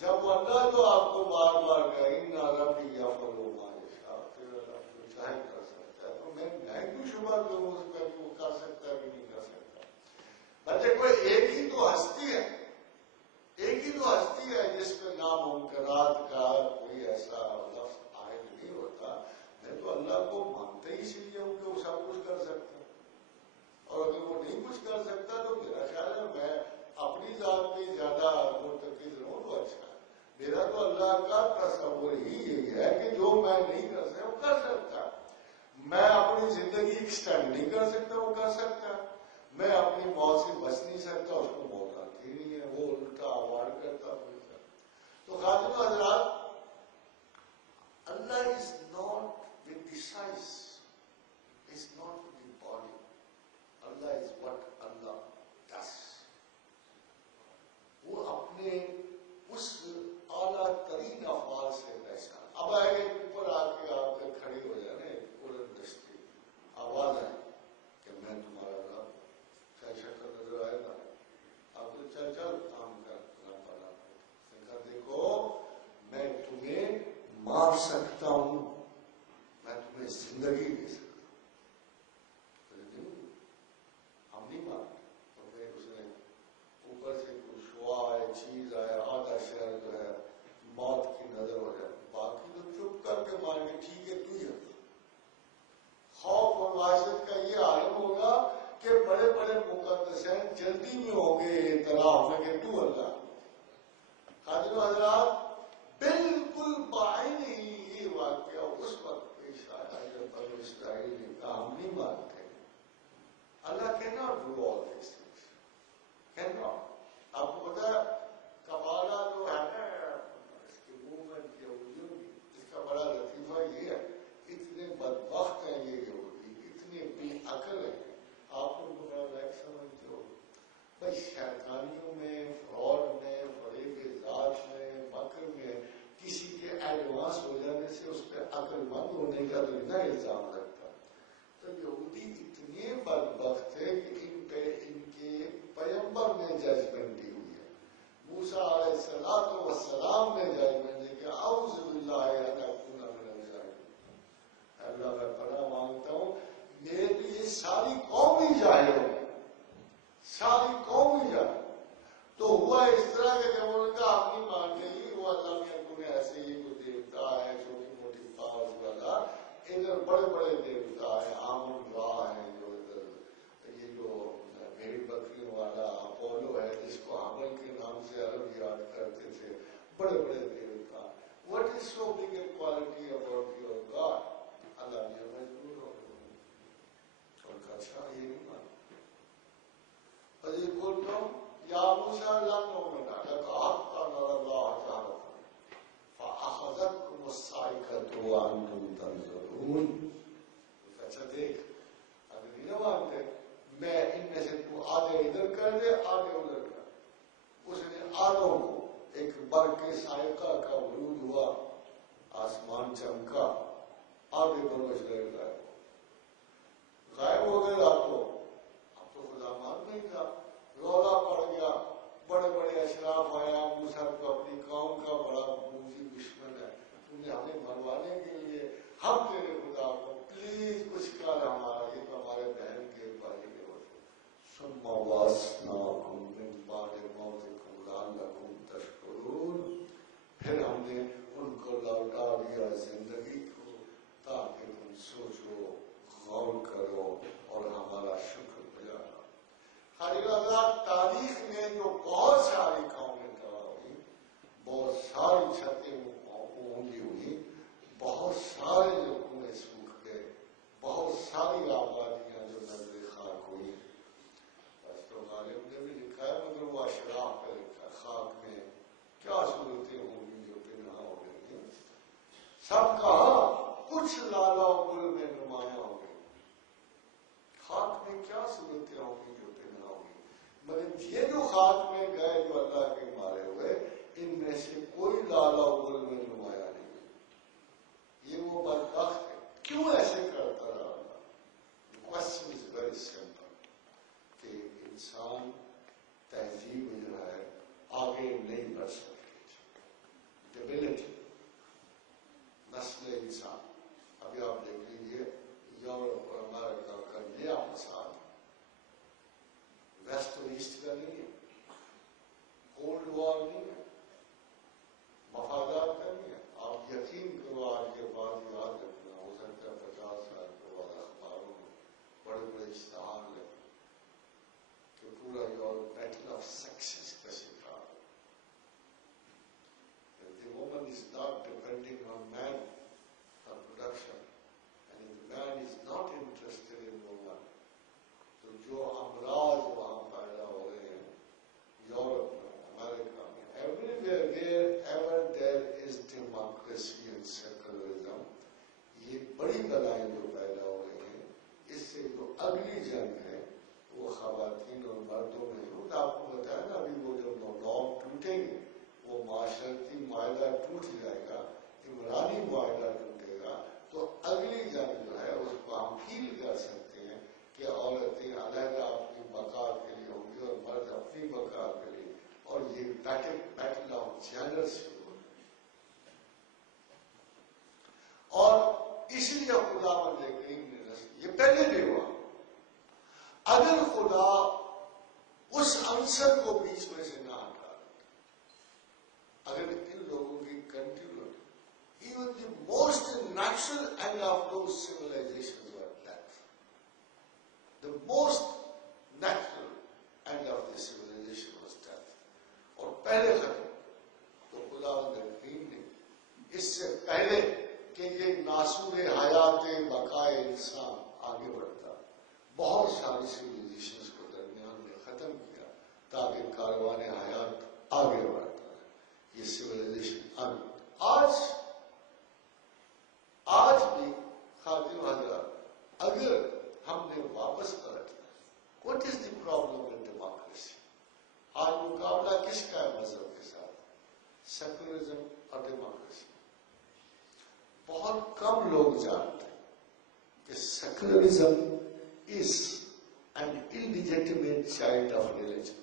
جب وہ اللہ تو آپ کو بار بار کہا اِنَّ رَبِّي يَفْعَلُ مَا يَشَاءُ, پھر اللہ جو چاہے کر سکتا ہے. تو میں کیوں شبہ کروں اس کا کہ وہ کر سکتا ہے کہ نہیں کر سکتا؟ بلکہ کوئی ایک ہی تو ہستی ہے جس پہ ناممکنات کا کوئی ایسا لفظ عائد نہیں ہوتا. میں تو اللہ کو مانتے ہی اسی لیے ہوں کہ وہ سب کچھ کر سکتا ہے, اور اگر وہ نہیں کچھ کر سکتا تو میرا خیال ہے میں اپنی ذات میں زیادہ مرتکز رہوں تو اچھا ہے. میرا تو اللہ کا تصور ہی یہی ہے کہ جو میں نہیں کر سکتا وہ کر سکتا ہے. میں اپنی زندگی ایکسٹینڈ نہیں کر سکتا, وہ کر سکتا ہے. میں اپنی موت سے بچ نہیں سکتا, اس کو موت آتی نہیں ہے, وہ الٹا اوارڈ کرتا پھرتا. تو خاتون حضرات, Allah is not with the size, is not with the body. Allah is what Allah does. وہ اپنے اس اعلیٰ ترین افعال سے پہچان. اب آئے اوپر آ کے آپ کے کھڑے ہو جانے بلند دستی آواز آئے کہ میں تمہارا رب, چل شکل نظر آئے گا آپ کو, چل کام کر دیکھو میں تمہیں مار سکتا ہوں, میں تمہیں زندگی دے سکتا ہوں. ہم نہیں مانتے. تو پھر اس نے اوپر سے کچھ شعا ہے, چیز آیا, آدھا شہر جو ہے موت کی نظر ہو جائے, باقی تو چپ کر کے مان کے ٹھیک ہے تو ہی ہے. خوف اور وحشت کا یہ عالم ہوگا کہ بڑے بڑے مقدسین جلدی میں ہوں گے اعتراف میں کہ تو اللہ. خادم حضرات, بالکل بعین ہی یہ واقعہ اس وقت پیش آیا جب بنو اسرائیل کا تو اتنا الزام لگتا. تو یہودی اتنے بدبخت ہے کہ ان پہ ان کے پیغمبر نے ججمنٹ دی ہوئی ہے. موسیٰ علیہ السلام نے ججمنٹ دی کہ اعوذ باللہ ان اکون من الجاہلین. اللہ کا پناہ مانگتا ہوں میرے لیے ساری قوم ہی جاہل ہو، ساری قوم ہی جاہل. تو ہوا اس طرح کہ جب ان کا اپنی مان گئی وہ اللہ میں تمہیں ایسے ہی کوئی دیوتا ہے چھوٹی موٹی پاورز والا، ادھر بڑے بڑے دیوتا ہیں، آمن را ہے جو ادھر یہ جو بھیڑ بکریوں والا اپولو ہے جس کو حمل کے نام سے عرب یاد کرتے تھے، بڑے بڑے دیوتا. What is so big a quality about your God? اللہ نے مجبور ہو گئے اور کہا اچھا یہ نہیں مانتا. اور یہ بولتا ہوں یا موسیٰ لن نؤمن لک حتی نری اللہ جہرۃ فأخذتکم الصاعقۃ وانتم تنظرون. اچھا دیکھ اگر نہیں نہ مانتے میں ان میں سے تو آدھے ادھر کر دے آدھے ادھر کر. اس نے آدھوں کو ایک برق صاعقہ کا ورود ہوا، آسمان چمکا، آدھے بروش گئے غائب ہو گئے راتوں. اب تو خدا مان نہیں تھا، رولا پڑ گیا. بڑے بڑے اشراف آیا موسیٰ کو اپنی قوم کا بڑا موجی دشمن ہے، تم نے ہمیں مروانے کے لیے ہم تیرے خدا کو پلیز کچھ کر ہمارا، یہ تو ہمارے بہن کے بھائی کے ہوتے. ثم بعثناکم من بعد موتکم لعلکم تشکرون. پھر ہم نے ان کو لوٹا دیا زندگی کو تاکہ تم سوچو غور کرو اور ہمارا شکر گزار. تاریخ میں جو بہت ساری قومیں تباہ ہوئی، بہت ساری چھتیں اونگی ہوئی، بہت سارے جو کنویں سوکھ گئے، بہت ساری آبادیاں جو نظر خاک ہوئی. بس تو غالب نے بھی لکھا ہے مگر وہ اشراف پہ لکھا ہے خاک میں کیا صورتیں ہوں گی جو پنہا ہو گئی. سب کہا کچھ لالا گل میں نمایاں ہو گئی. خاک میں کیا صورتیں ہوں گی جو پنہا ہو گئی. مگر یہ جو خاک میں گئے جو اللہ کے مارے ہوئے، ان میں سے کوئی لالا گل میں نمایاں نہیں ہوئی. یہ وہ بدبخت ہے. کیوں ایسے کرتا رہا؟ کوشچن از ویری سمپل کہ انسان تہذیب جو ہے آگے نہیں بڑھ سکتی. ڈیبلٹی نسل انسان. ابھی آپ دیکھ لیجیے یورپ اور امریکہ کا نیا مسائل ویسٹ اور ایسٹ کا نہیں ہے، کولڈ وار نہیں ہے، مفادات کا نہیں ہے. آپ یقین کرو آج کے بعد یاد رکھنا، ہو سکتا ہے 50 سال کے بعد اخباروں میں بڑے بڑے اشتہار لگے کہ پورا یورپ بیٹل آف سیکسز کا شکار ہے. The woman is not depending on man for production, and if the man is not interested in woman, تو جو امراض وہاں پیدا ہو رہے ہیں یورپ میں، امریکہ میں، everywhere wherever there is democracy and secularism، یہ بڑی بلائیں جو پیدا ہو رہی ہیں. اس سے جو اگلی جنگ ہے وہ خواتین اور مردوں میں جو آپ کو بتایا نا ابھی وہ جب نام ٹوٹیں گے وہ معاشرتی معاہدہ ٹوٹ جائے گا، عمرانی معاہدہ ٹوٹے گا، تو اگلی جنگ جو ہے اس کو ہم فیل کر سکتے ہیں کہ عورتیں علیحدہ اپنی بقا کے لیے ہوں گی اور مرد اپنی بقا کے لیے، اور یہ بیٹل آف جینڈر شروع ہو. اور اس لیے خدا کریم نے یہ پہلے بھی ہوا. اگر خدا اس عنصر کو بیچ میں سے نہ ہٹا، اگر ان لوگوں کی continuity, even the most natural end of those civilizations were death. The most natural end of the civilization was death. اور پہلے ختم تو خدا کریم نے اس سے پہلے کہ یہ ناسور حیات بقائے انسان آگے بڑھتا، بہت ساری سیویلائزیشنز کو درمیان میں ختم کیا تاکہ کاروان حیات آگے بڑھتا ہے. یہ سیویلائزیشن آج بھی خاتون حضرات اگر ہم نے واپس پلٹنا، what is the problem in democracy? آج مقابلہ کس کا ہے مذہب کے ساتھ؟ سیکولرزم اور ڈیموکریسی. بہت کم لوگ جانتے ہیں کہ secularism is an illegitimate child of religion.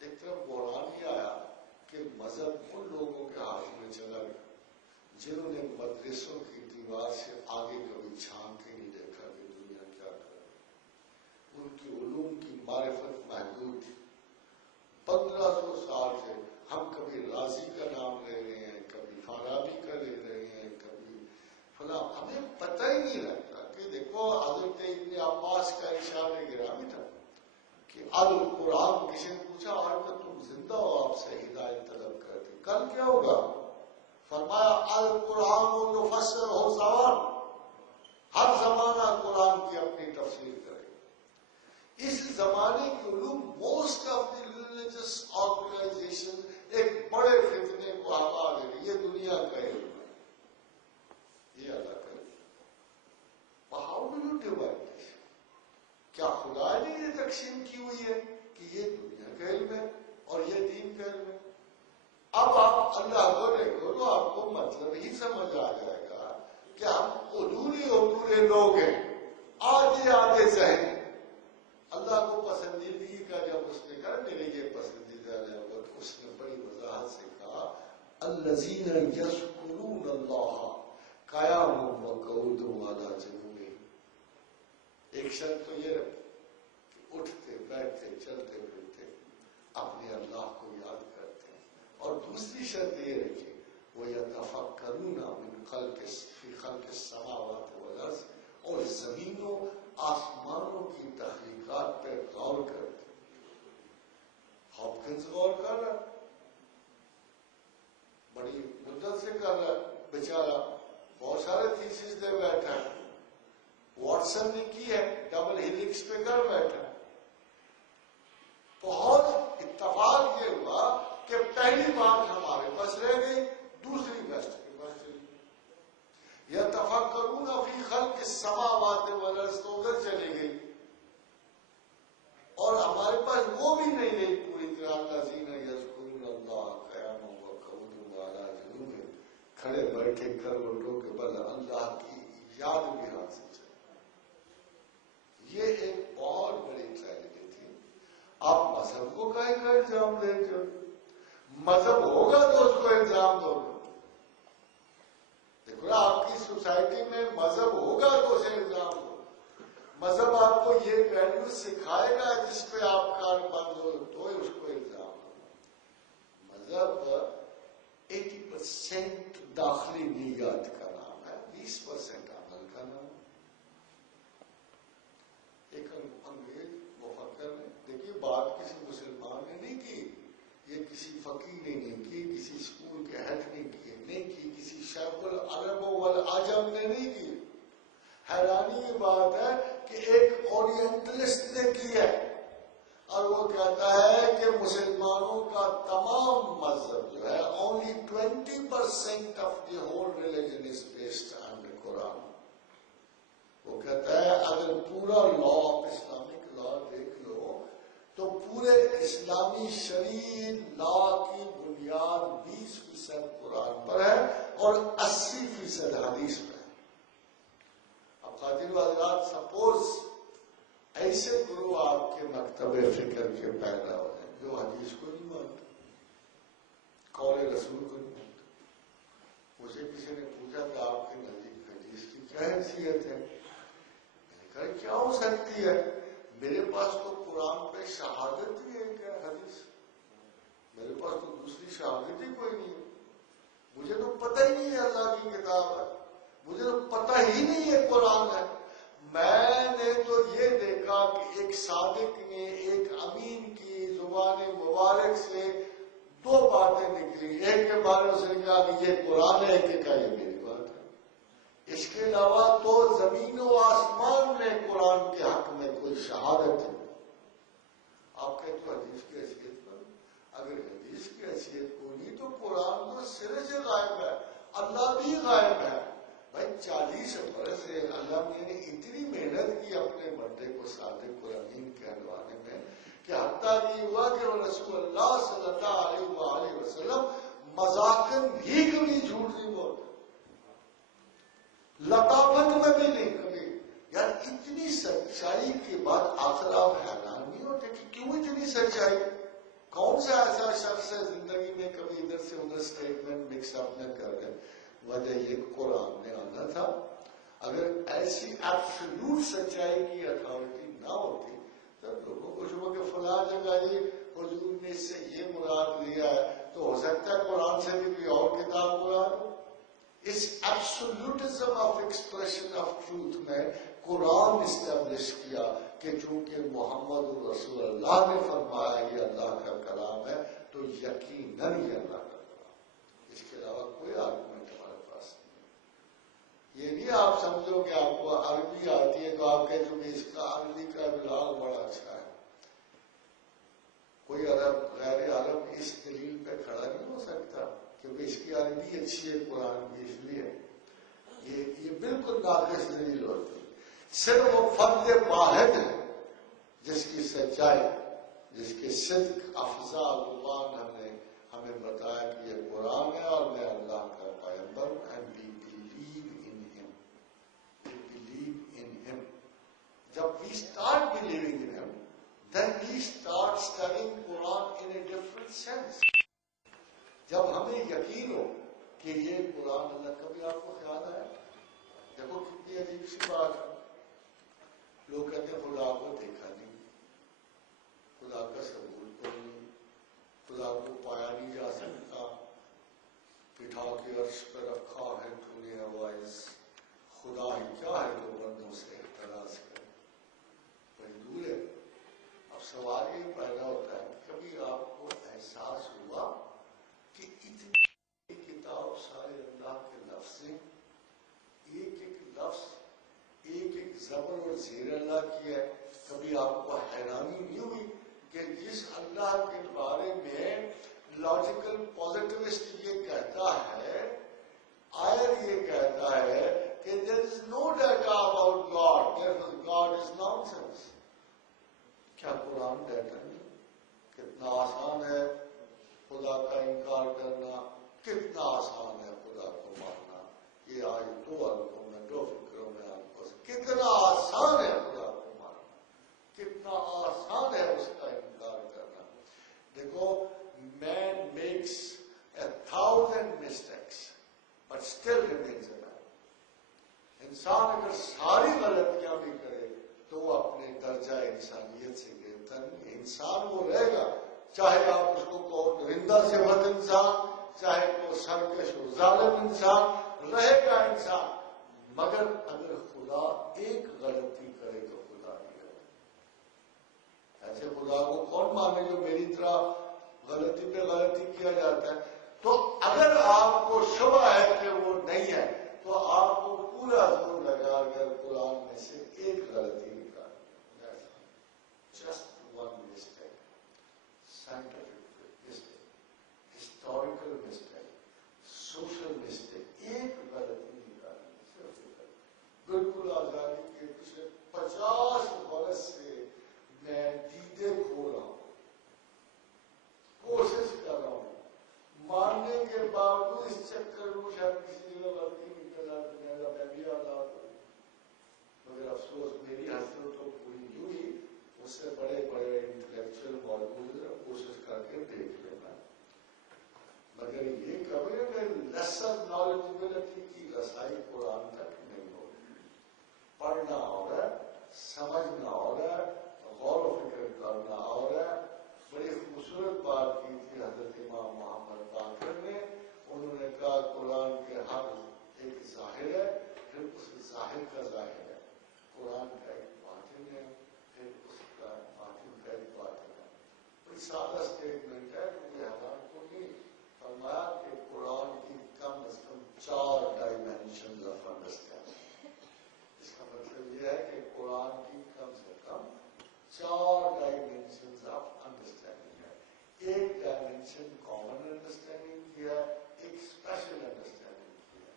ایک طرف قرآن یہ آیا کہ مذہب ان لوگوں کے ہاتھ میں چلا گیا جنہوں نے مدرسوں کی دیوار سے آگے کبھی جھانک کے نہیں دیکھا کہ دنیا کیا کر رہی ہے. ان کی علوم کی معرفت محدود تھی. 1500 سال سے ہم کبھی رازی کا نام لے رہے ہیں, کبھی فارابی کا لے رہے ہیں, کبھی فلاں, ہمیں پتہ ہی نہیں لگتا کہ دیکھو حضرت ابن عباس کا ارشاد گرامی تھا کہ القرآن, کسی نے پوچھا آج تو تم زندہ ہو, آپ سے ہدایت طلب کرتے, کل کیا ہوگا؟ فرمایا القرآن یفسر ہو زمان, ہر زمانہ قرآن کی اپنی تفسیر کرے. اس زمانے کی علوم most of the religious organisation ایک بڑے فتنے کو ہوا دے رہی, یہ دنیا کا علم ہے, یہ اللہ کا علم. How do you divide this? کیا خدا نے یہ تقسیم کی ہوئی ہے کہ یہ دنیا کا علم ہے اور یہ دین کا علم ہے؟ اب آپ اللہ کو دیکھو تو آپ کو مطلب ہی سمجھ آ جائے گا کہ ہم ادھورے لوگ ہیں, آدھے ذہن. اللہ کو پسندیدگی کا جب اس نے کہا میرے یہ پسندیدہ ہے, تو اس نے بڑی وضاحت سے کہا الذین یذکرون اللہ قیاما وقعودا وعلی جنوبہم. ایک شرط تو یہ رکھی کہ اٹھتے بیٹھتے چلتے پھرتے اپنے اللہ کو یاد کرتے ہیں, اور دوسری شرط یہ رکھی وَيَتَفَكَّرُونَ مِنْ فِي خَلْقِ السَّمَاوَاتِ وَالْأَرْضِ, اور زمینوں آسمانوں کی تخلیقات پہ غور کرتے. ہاپکنس غور کر رہا, بڑی مدت سے کر رہا بیچارہ, بہت سارے تھیسس دے بیٹھا ہے. واٹسن نے کی ہے, ڈبل ہیلکس پہ کر بیٹھا. بہت اتفاق یہ ہوا کہ پہلی بات ہمارے پاس رہ گئی, دوسری ویسٹ کے پاس چلی گئی. یتفکرون فی خلق السماوات والارض تو ادھر چلی گئی, اور ہمارے پاس وہ بھی نہیں رہی پوری طرح. الذین یذکرون اللہ قیاما وقعودا وعلی جنوبہم, کھڑے بیٹھے کروٹوں کے بل اللہ کی یاد بھی ہاتھ سے چلی. یہ ایک بہت بڑی ٹریجڈی تھی. آپ مذہب کو کہیں کا الزام دیتے ہو؟ مذہب ہوگا تو اس کو الزام دو. دیکھو نا, آپ کی سوسائٹی میں مذہب ہوگا تو اسے الزام دو. مذہب آپ کو یہ ویلیو سکھائے گا جس پہ آپ کان بند ہو تو اس کو الزام دو. مذہب 80% داخلی نیت کا نام ہے, 20% عمل کا نام. ایک انگریز مفکر نے, دیکھیے بات کسی مسلمان نے نہیں کی, یہ کسی فقیر نے نہیں کی, کسی اسکول کے ہیڈ نے نہیں کی, کسی شیخ العرب والعجم نے نہیں کی. حیرانی کی بات ہے کہ ایک اورینٹلسٹ نے کی ہے, اور وہ کہتا ہے کہ مسلمانوں کا تمام مذہب جو ہے only 20% of the whole religion is based on the Quran. وہ کہتا ہے اگر پورا لا اسلامک لا دیکھ لو تو پورے اسلامی شرعی لا کی بنیاد 20% قرآن پر ہے اور 80% حدیث پر ہے. اب خاطر حضرات, سپوز ایسے گروہ آپ کے مکتب فکر کے پیدا ہو ہیں جو حدیث کو نہیں مانتے, قول رسول کو نہیں مانتے. مجھے کسی نے پوچھا کہ آپ کے نزدیک حدیث کی کیا حیثیت ہے؟ کیا ہو سکتی ہے, میرے پاس تو قرآن پہ شہادت ہی ہے, کیا حدیث, میرے پاس تو دوسری شہادت ہی کوئی نہیں ہے. مجھے تو پتہ ہی نہیں ہے اللہ کی کتاب ہے, مجھے تو پتہ ہی نہیں ہے قرآن ہے. میں نے تو یہ دیکھا کہ ایک صادق نے ایک امین کی زبان مبارک سے 2 باتیں نکلی. ایک کے بارے میں سے کہا کہ یہ قرآن ہے, ایک کہا یہ میری بات ہے. اس کے علاوہ تو زمین و آسمان میں قرآن کے حق میں کوئی شہادت ہے. آپ کہتے ہو حدیث کی حیثیت پر, اگر حدیث کی حیثیت کو نہیں تو قرآن تو سرے سے غائب ہے, اللہ بھی غائب ہے. بھائی 40 برس سے اللہ نے اتنی محنت کی اپنے بندے کو صادق قرآن کہلوانے میں کہ حتیٰ یہ ہوا کہ رسول اللہ صلی اللہ علیہ وآلہ وسلم مذاکر بھی کبھی جھوٹ نہیں بولتے. لطافت میں بھی نہیں کبھی. یار اتنی سچائی کے بعد آخر آپ حیران نہیں ہوتے کہ کیوں اتنی سچائی؟ کون سا ایسا شخص ہے زندگی میں کبھی ادھر سے ادھر اسٹیٹمنٹ مکس اپ نہ کر دے؟ وجہ یہ قرآن نے آنا تھا. اگر ایسی ایبسولوٹ سچائی کی اتھارٹی نہ ہوتی تو لوگوں کو شبہ کہ فلاں جگہ یہ حضور نے اس سے یہ مراد لیا ہے تو ہو سکتا ہے قرآن سے بھی کوئی اور کتاب مراد ہو. اس ایبسولوٹزم آف ایکسپریشن آف ٹروتھ میں قرآن اسٹیبلش کیا کہ چونکہ محمد رسول اللہ نے فرمایا یہ اللہ کا کلام ہے تو یقیناً یہ اللہ کا کلام. اس کے علاوہ کوئی آرگومنٹ ہمارے پاس نہیں. یہ نہیں آپ سمجھو کہ آپ کو عربی آتی ہے تو آپ کہتے ہیں اس کا عربی کا بلاغ بڑا اچھا ہے. کوئی عرب غیر عرب اس دلیل پہ کھڑا نہیں ہو سکتا کہ اس کی عربی اچھی ہے قرآن کی اس لیے. یہ بالکل ناقص دلیل ہوتی ہے. صرف وہ فرد واحد ہے جس کی سچائی، جس کے صدق افزا زبان ہمیں بتایا کہ یہ قرآن ہے اور میں اللہ کا پیغمبر ہوں. اینڈ وی بلیو ان ہم. وی بلیو ان ہم. جب وی اسٹارٹ بلیونگ ان ہم then we start studying Quran in a different sense. جب ہمیں یقین ہو کہ یہ قرآن اللہ. کبھی آپ کو خیال آیا؟ دیکھو کتنی عجیب سی بات ہے. لوگ کہتے ہیں خدا کو دیکھا نہیں، خدا کا ثبوت تو نہیں، خدا کو پایا نہیں جا سکتا، بٹھا کے عرش پہ رکھا ہے تو نے اوائز. خدا ہی کیا ہے جو بندوں سے اعتراض کرے، بڑی دور ہے. اب سوال یہ پیدا ہوتا ہے کبھی آپ کو احساس ہوا کہ اتنی کتاب سارے اللہ کے لفظ ہیں، ایک ایک لفظ ایک ایک زبر اور زیر اللہ کی ہے. کبھی آپ کو حیرانی نہیں ہوئی کہ جس اللہ کے بارے میں لاجیکل پازیٹیوسٹ یہ کہتا ہے، آئر یہ کہتا ہے کہ there is no data about God, therefore God is nonsense. کیا قرآن ڈیٹا نہیں؟ کتنا آسان ہے خدا کا انکار کرنا، کتنا آسان ہے خدا کو ماننا. یہ آج دو اربوں میں دو فکروں میں آپ کو کتنا آسان ہے خدا کو ماننا، کتنا آسان ہے اس کا انکار کرنا. دیکھو man makes 1,000 mistakes but still remains a man. انسان اگر ساری غلطیاں بھی کرے تو وہ اپنے درجہ انسانیت سے گرتا نہیں. انسان وہ رہے گا، چاہے آپ اس کو کہو درندہ صفت انسان، چاہے وہ سرکش و ظالم انسان، رہے گا انسان. مگر اگر خدا ایک غلطی کرے تو خدا نہیں رہے. ایسے خدا کو کون مانے جو میری طرح غلطی پہ غلطی کیا جاتا ہے؟ تو اگر آپ کو شبہ ہے کہ وہ نہیں ہے تو آپ کو پورا زور لگا کر قرآن میں سے ایک غلطی نکال. Just one mistake. Scientific mistake, historical mistake, social mistake. ایک غلطی نکالنی صرف ایک. بالکل آزادی کے پچھلے 50 برس سے میں دیدے کھو رہا ہوں، کوشش کر رہا ہوں، ماننے کے باوجود اس چکر میں شاید کسی جگہ غلطی نکل جاتی ہے میں بھی آزاد ہوں. مگر افسوس میری حسرت تو پوری نہیں ہوئی. اس سے بڑے بڑے انٹلیکچوئل موجود ہیں، کوشش کر کے دیکھ لینا. مگر یہ کبھی کہ لیسر نالجبلٹی کی رسائی قرآن تک نہیں ہو رہی. پڑھنا ہو رہا ہے، سمجھنا ہو رہا ہے، غور و فکر کرنا ہو رہا ہے. بڑی خوبصورت بات کی تھی حضرت امام محمد باقر نے. انہوں نے کہا قرآن کے ہر ایک ظاہر ہے، پھر اس ظاہر کا ظاہر ہے. قرآن کا ایک باطن ہے، پھر اس کا باطن کا ایک باطن ہے. بڑی سادہ اسٹیٹمنٹ ہے، مجھے حیران کو نہیں. فرمایا کہ قرآن کی کم از کم 4 ڈائمینشنز آف انڈرسٹینڈنگ. اس کا مطلب یہ ہے کہ قرآن کی کم سے کم 4 ڈائمینشنز آف انڈرسٹینڈنگ ہے. ایک ڈائمینشن کامن انڈرسٹینڈنگ کی ہے، ایک اسپیشل انڈرسٹینڈنگ کی ہے.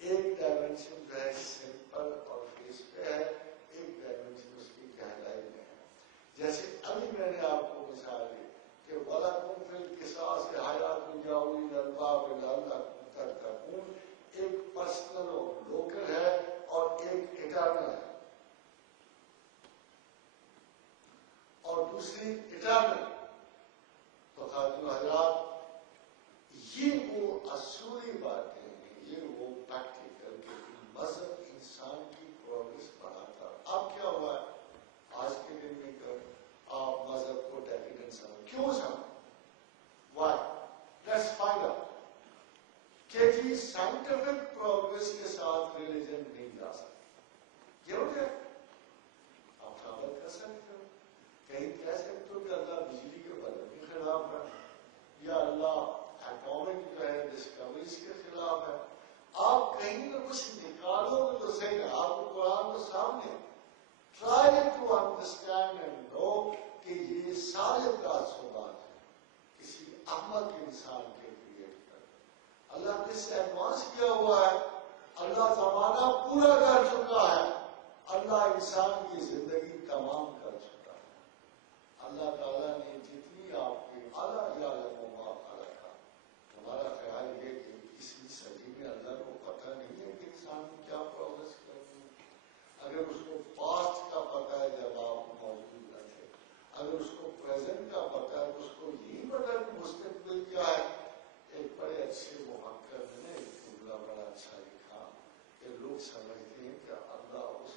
ایک ڈائمینشن جو ہے سمپل اور فیس پہ ہے، ایک ڈائمینشن اس کی گہرائی میں ہے. جیسے ابھی میں نے آپ کو مثال دی کہ وَلَكُمْ فِي الْقِصَاصِ حَيَاةٌ يَا أُولِي الْأَلْبَابِ لَعَلَّكُمْ تَتَّقُونَ. ایک پرسنل اور لوکل ہے، دوسری اٹرنل. تو خاتون حضرات یہ وہ اصولی باتیں ہیں, یہ وہ پریکٹیکل کہ مذہب انسان کی پروگرس بڑھاتا. اب کیا ہوا ہے آج کے دن میں کہ آپ مذہب کو ڈیکیڈنٹ سمجھ, کیوں سمجھ؟ وائی؟ لیٹس فائنڈ آؤٹ کہ جی سائنٹیفک پروگرس کے ساتھ ریلیجن نہیں جا سکتی. یہ وجہ آپ ثابت کر سکتے ہو, کہیں کہہ سکتے ہو کہ اللہ بجلی کے بلب کے خلاف ہے یا اللہ ایٹامک جو ہے ڈسکوریز کے خلاف ہے. آپ کہیں نہ کچھ نکالو گے تو صحیح ہے. آپ کو قرآن کے سامنے ٹرائی ٹو انڈرسٹینڈ اینڈ نو کہ یہ سارے تعصبات ہیں کسی احمق انسان کے کریٹ کر. اللہ نے اس سے ایڈوانس کیا ہوا ہے, اللہ زمانہ پورا کر چکا ہے, اللہ انسان کی زندگی تمام کر چکا ہے. اللہ تعالیٰ نے جتنی آپ کی اعلیٰ ہمارا خیال یہ کہ اسی صدی میں اللہ کو پتہ نہیں ہے کہ انسان کو کیا پروگرس کرنی ہے. اگر اس کو پاسٹ کا پتہ ہے جب آپ موجود نہ تھے, اگر اس کو پریزنٹ کا پتہ ہے تو اس کو یہی پتہ کہ مستقبل کیا ہے. ایک بڑے اچھے محقق نے ایک جملہ بڑا اچھا لکھا کہ لوگ سمجھتے ہیں کہ اللہ اس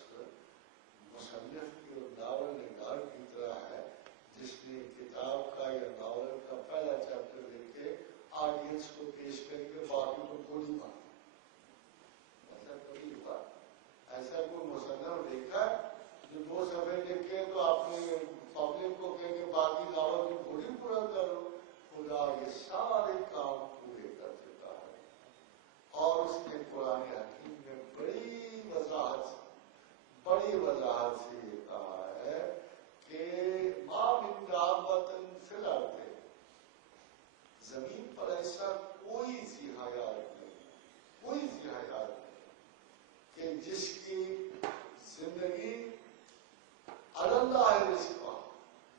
مصنف کی اور ناول نگار کی طرح ہے جس نے کتاب کا یا ناول کا پہلا چیپٹر لکھ کے آڈینس کو پیش کر کے باقی کو گولی مار. ایسا کبھی ہوا؟ ایسا کوئی مصنف دیکھا جو 2 صفحے لکھ کے تو آپ نے پبلک کو کہہ کے باقی ناول کو گولی پورا کر لو. خدا یہ سارے کام پورے کر چکا ہے اور اس نے قرآن حکیم میں بڑی وضاحت سے یہ کہا ہے کہ ما من دابۃ فی الارض, زمین پر ایسا کوئی ذی حیات نہیں کہ جس کی زندگی اللہ رزق,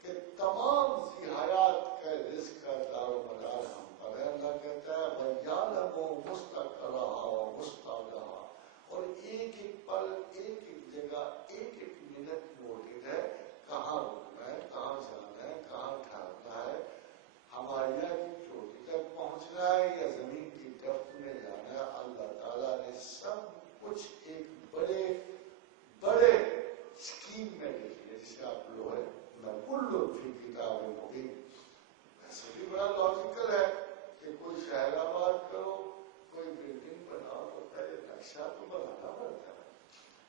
کہ تمام ذی حیات کا رزق کا دار و مدار ہم پر ہے. اللہ کہتا ہے وَيَعْلَمُ مُسْتَقَرَّهَا وَمُسْتَوْدَعَهَا, اور ایک ایک پل, ایک ایک جگہ, ایک ایک منٹ نوٹڈ ہے, کہاں رکنا ہے, کہاں جانا ہے, کہاں ٹھہرنا ہے, ہماریا کی چوٹی تک پہنچنا ہے یا زمین کی ڈپتھ میں جانا ہے. اللہ تعالیٰ نے سب کچھ ایک بڑے اسکیم میں لکھ لیا جسے آپ لوہے میں کل فی کتاب مبین. ایسے بھی بڑا لاجیکل ہے کہ کوئی شہر آباد کرو, کوئی بلڈنگ بناؤ تو پہلے نقشہ تو بنانا پڑتا ہے.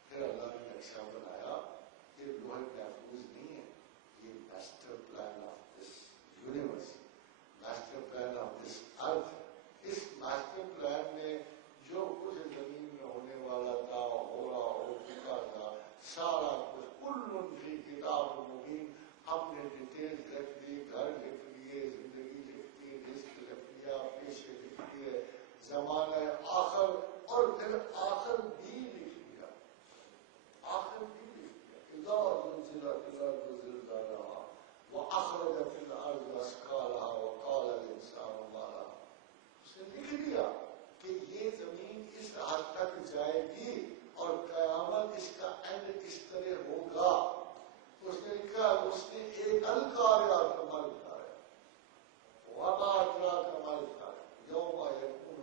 پھر اللہ نے نقشہ بنایا. یہ لوہے محفوظ نہیں ہے, یہ master plan of this universe, master plan of this earth. اس ماسٹر پلان میں جو کچھ زمین میں ہونے والا تھا, ہو رہا ہو چکا تھا, سارا کچھ کل فی کتاب مبین. ہم نے ڈیٹیل لکھ دی, گھر لکھ لیے, زندگی لکھ دی, رزق لکھ لیا, پیشے لکھ دیے, زمانہ آخر, اور پھر آخر بھی لکھ لیا. اذا زلزلت الارض زلزالها واخرجت الارض اثقالها وقال الانسان ما لها. اس نے لکھ دیا کہ یہ زمین اس حد تک جائے گی اور قیامت اس کا اینڈ اس طرح ہوگا. اس نے لکھا, اس نے ایک القاریات کا مال اٹھایا, وما ادراک ما القاریہ یوم یکون,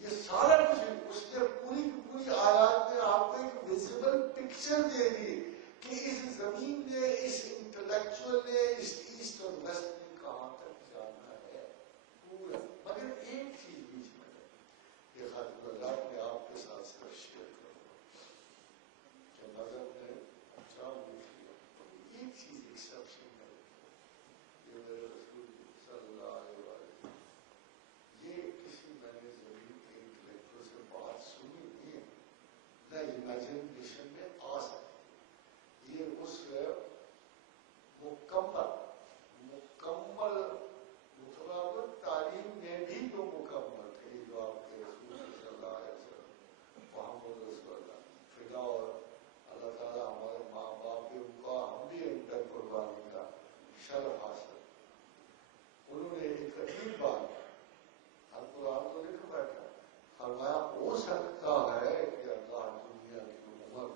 یہ سارا کچھ اس نے پوری پوری آیات میں آپ کو ایک ویزیبل پکچر دے دی کہ اس زمین نے, اس انٹلیکچوئل نے, اس ایسٹ اور ویسٹ نے کہاں تک جانا ہے پورا. مگر ایک چیز بیچ میں ہے, یہ خاتم اللہ میں آپ کے ساتھ صرف شیئر کروں کہ مذہب نے اچھا لکھ لیا. ایک چیز ایکسپشن ہے, یہ میرے رسول صلی اللہ علیہ وسلم, یہ کسی میں نے زمین کے انٹلیکچوئل سے بات سنی نہیں ہے, نہ امیجنیشن میں آ سکتی. یہ اس مکمل متبادل تعلیم میں بھی جو مکمل تھی, جو آپ کے رسول صلی اللہ علیہ وسلم محمد رسول اللہ فدا, اور اللہ تعالیٰ ہمارے ماں باپ بھی, ان کا ہم بھی ان پر قربانی کا شرف حاصل. انہوں نے ایک عجیب بات, ہر قرآن تو لکھ بیٹھا, فرمایا ہو سکتا ہے کہ اللہ دنیا کی عمر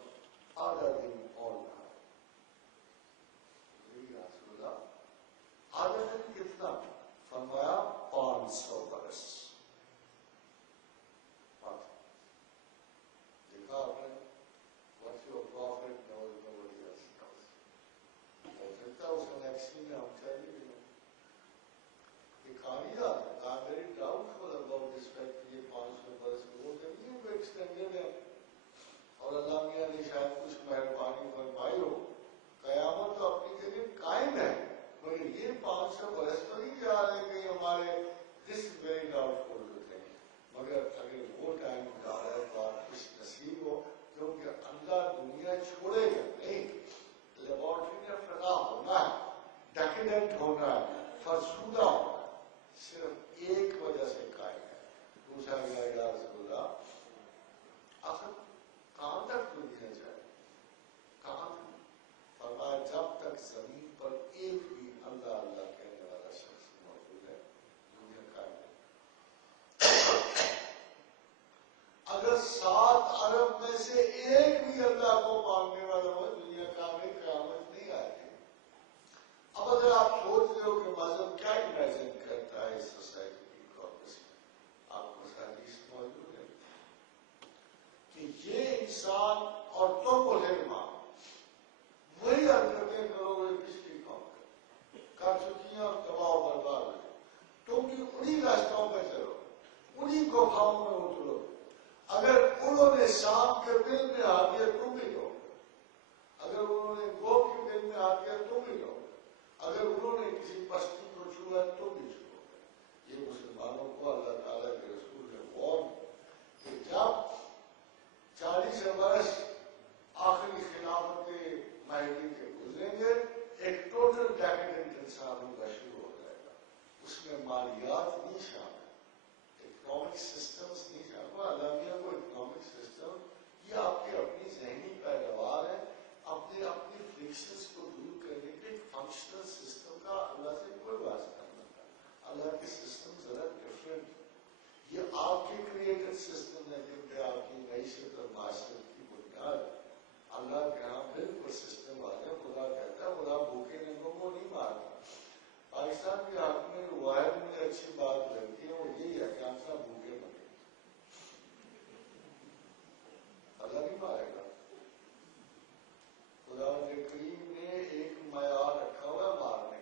ارب میں سے ایک بھی اللہ کو ماننے والا ہو دنیا کا میں قیامت نہیں آتی. اب اگر آپ سوچ رہے ہو کہ مذہب کیا امیجن کرتا ہے اس سوسائٹی کی کاپس میں، آپ کو حدیث موجود ہے کہ یہ انسان اور تم علماء وہی حرکتیں کرو گے پچھلی قوم کر چکی ہیں اور تباہ و برباد ہو گئی. تم بھی انہی راستوں پہ چلو، انہی گفاؤں میں اترو. اگر انہوں نے سانپ کے دل میں آ دیا تم بھی دو، اگر انہوں نے گو کے دل میں آ دیا تم بھی دو، اگر انہوں نے کسی پستی کو چھوا تم بھی چھو. یہ مسلمانوں کو اللہ تعالیٰ کے رسول نے وارن کہ جب 40 برس آخری خلافت مہدی کے گزریں گے، ایک ٹوٹل ڈیکیڈنٹ انسانوں کا شروع ہو جائے گا. اس میں مالیات نہیں شامل، اکنامک سسٹمز نہیں شامل. عالمیہ کو اکنامک سسٹم یہ آپ کی اپنی ذہنی پیداوار ہے، اپنی فرکشنز کو دور کرنے کے ایک فنکشنل سسٹم کا اللہ سے کوئی واسطہ نہیں تھا. اللہ کے سسٹم ذرا ڈفرینٹ. یہ آپ کے کریٹڈ سسٹم ہے جن پہ آپ کی معیشت اور معاشرت کی بنیاد. اللہ کے یہاں بالکل سسٹم واضح. خدا کہتا ہے خدا بھوکے ننگوں کو نہیں مارتا. پاکستان کے حق میں واحد مجھے اچھی بات لگتی ہے وہ یہی ہے کہ ہم سب بھوکے بنے. اللہ نہیں مارے گا. خدا کے کریم نے ایک معیار رکھا ہوا ہے مارنے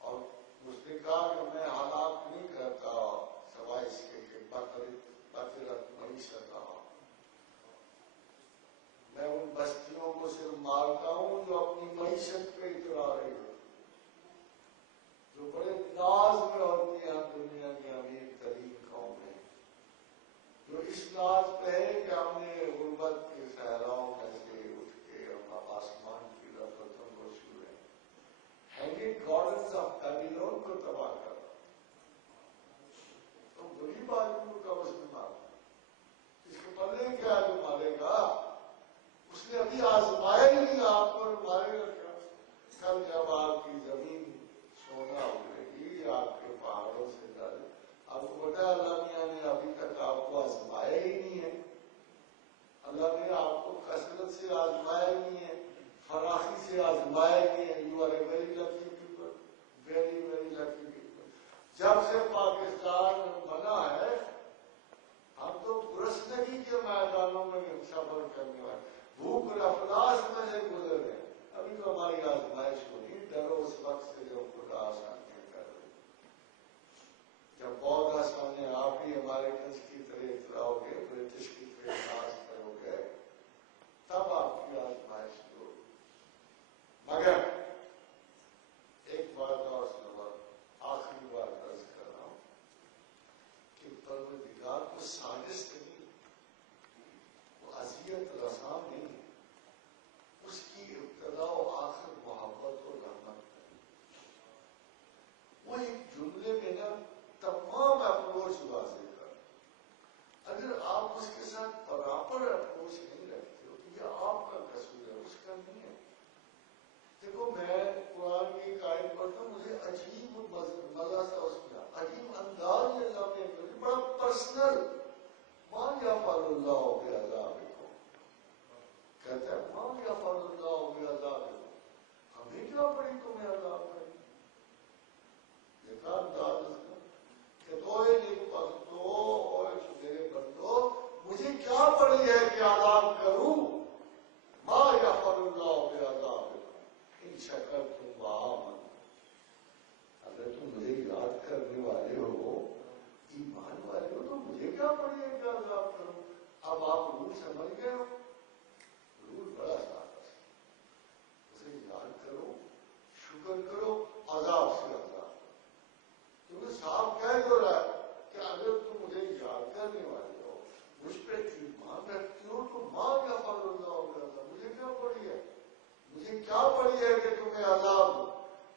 اور اس نے کہا کہ میں ہلاک نہیں کرتا سوائے اس کے کہ بطرت معیشت رہا. میں ان بستیوں کو صرف مارتا ہوں جو اپنی معیشت پہ اترا رہی ہو، جو بڑے ناز میں ہوتی ہیں دنیا کی امیر ترین قومیں، جو اس ناز پہ ہے کہ ہم نے غربت کے صحراؤں میں سے اٹھ کے ہم آسمان کی رفتوں کو چھو رہے ہیں. ہینگنگ گارڈنز آف بیبیلون کو تباہ کر تو غریب آدمی کا اس میں مارا. اس کے پلے کیا جو مارے گا؟ اس نے ابھی آزمایا ہی نہیں آپ کو مارے گا کیا؟ کل جب آپ کی زمین سونا اگے گی آپ کے پہاڑوں سے ڈر آپ کو پتا ہے اللہ میاں نے ابھی تک آپ کو آزمایا ہی نہیں ہے. اللہ نے آپ کو کثرت سے آزمایا ہی نہیں ہے، فراخی سے آزمایا ہی نہیں ہے. You are a very lucky people, very very lucky people. جب سے پاکستان بنا ہے ہم تو گرسنگی کے میدانوں میں سفر کرنے والے، بھوک افلاس میں سے گزر گئے. ابھی تو ہماری آزمائش ہوئی. ڈرو اس وقت سے جب خدا آسانیاں کر رہے. جب بہت آسانیاں آپ ہی ہمارے کنس کی طرح اتراؤ گے، برٹش کی طرح ناز کرو گے، تب آپ کی آزمائش ہوگی. مگر ایک بات اور سنو، آخری بات عرض کر رہا ہوں کہ پروردگار کو سازش نہیں، وہ اذیت رساں نہیں. اس کی ابتدا و آخر محبت و رحمت ہے. وہ ایک جملے میں نا تمام اپروچ واضح کر. اگر آپ اس کے ساتھ پراپر اپروچ نہیں رکھتے ہو تو یہ آپ کا قصور ہے، اس کا نہیں ہے. دیکھو میں قرآن کی ایک آیت پڑھتا ہوں، مجھے عجیب مزہ سا اس میں عجیب انداز میں اللہ نے بڑا پرسنل ما یفعل اللہ بعذابکم، کہتا ہے ما یفعل اللہ بعذابکم، ہمیں کیا پڑی تمہیں عذاب کریں. دیکھا انداز اس کا کہ دوئے نیک پختو اور میرے بندو مجھے کیا پڑی ہے کہ عذاب کروں. ما یفعل اللہ بعذابکم ان شکرتم وآمنتم، اگر تم مجھے یاد کرنے والے ہو، ایمان والے ہو، تو مجھے کیا پڑی ہے کہ عذاب کروں. اب آپ رول سمجھ گئے ہو. رول بڑا سادہ ہے، اسے یاد کرو، شکر کرو، عذاب سے عذاب. کیونکہ صاحب کہہ جو رہا ہے کہ اگر تم مجھے یاد کرنے والے ہو، مجھ پہ ایمان رکھتی ہو، تو ماں کیا فضل اللہ علیہ، مجھے کیا پڑی ہے، مجھے کیا پڑی ہے کہ تمہیں عذاب ہو.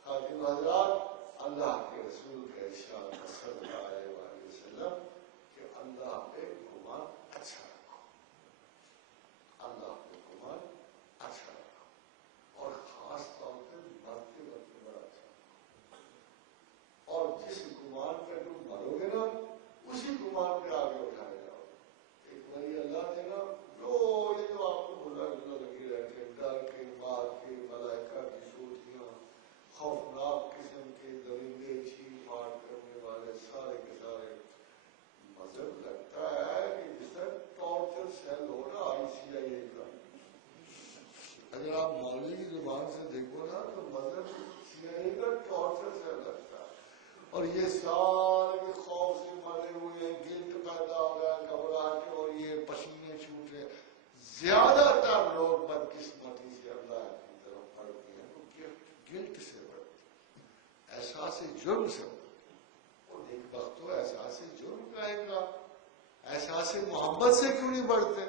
خاتم حضرات، اللہ کے رسول کا ارشاد صلی اللہ علیہ وسلم کہ اللہ پہ گمان اچھا رکھو. دھیان سے دیکھو نا تو مذہب CIA کا ٹارچر سے لگتا ہے. اور یہ سارے کے خوف سے مرے ہوئے ہیں, گلٹ پیدا ہو گیا, گھبراہٹ, اور یہ پسینے چھوٹ رہے. زیادہ تر لوگ بدقسمتی سے اللہ کی طرف پڑھتے ہیں تو گلٹ سے پڑھتے, احساس جرم سے پڑھتے. اور ایک وقت تو احساس جرم کا ہے گا, احساس محبت سے کیوں نہیں بڑھتے,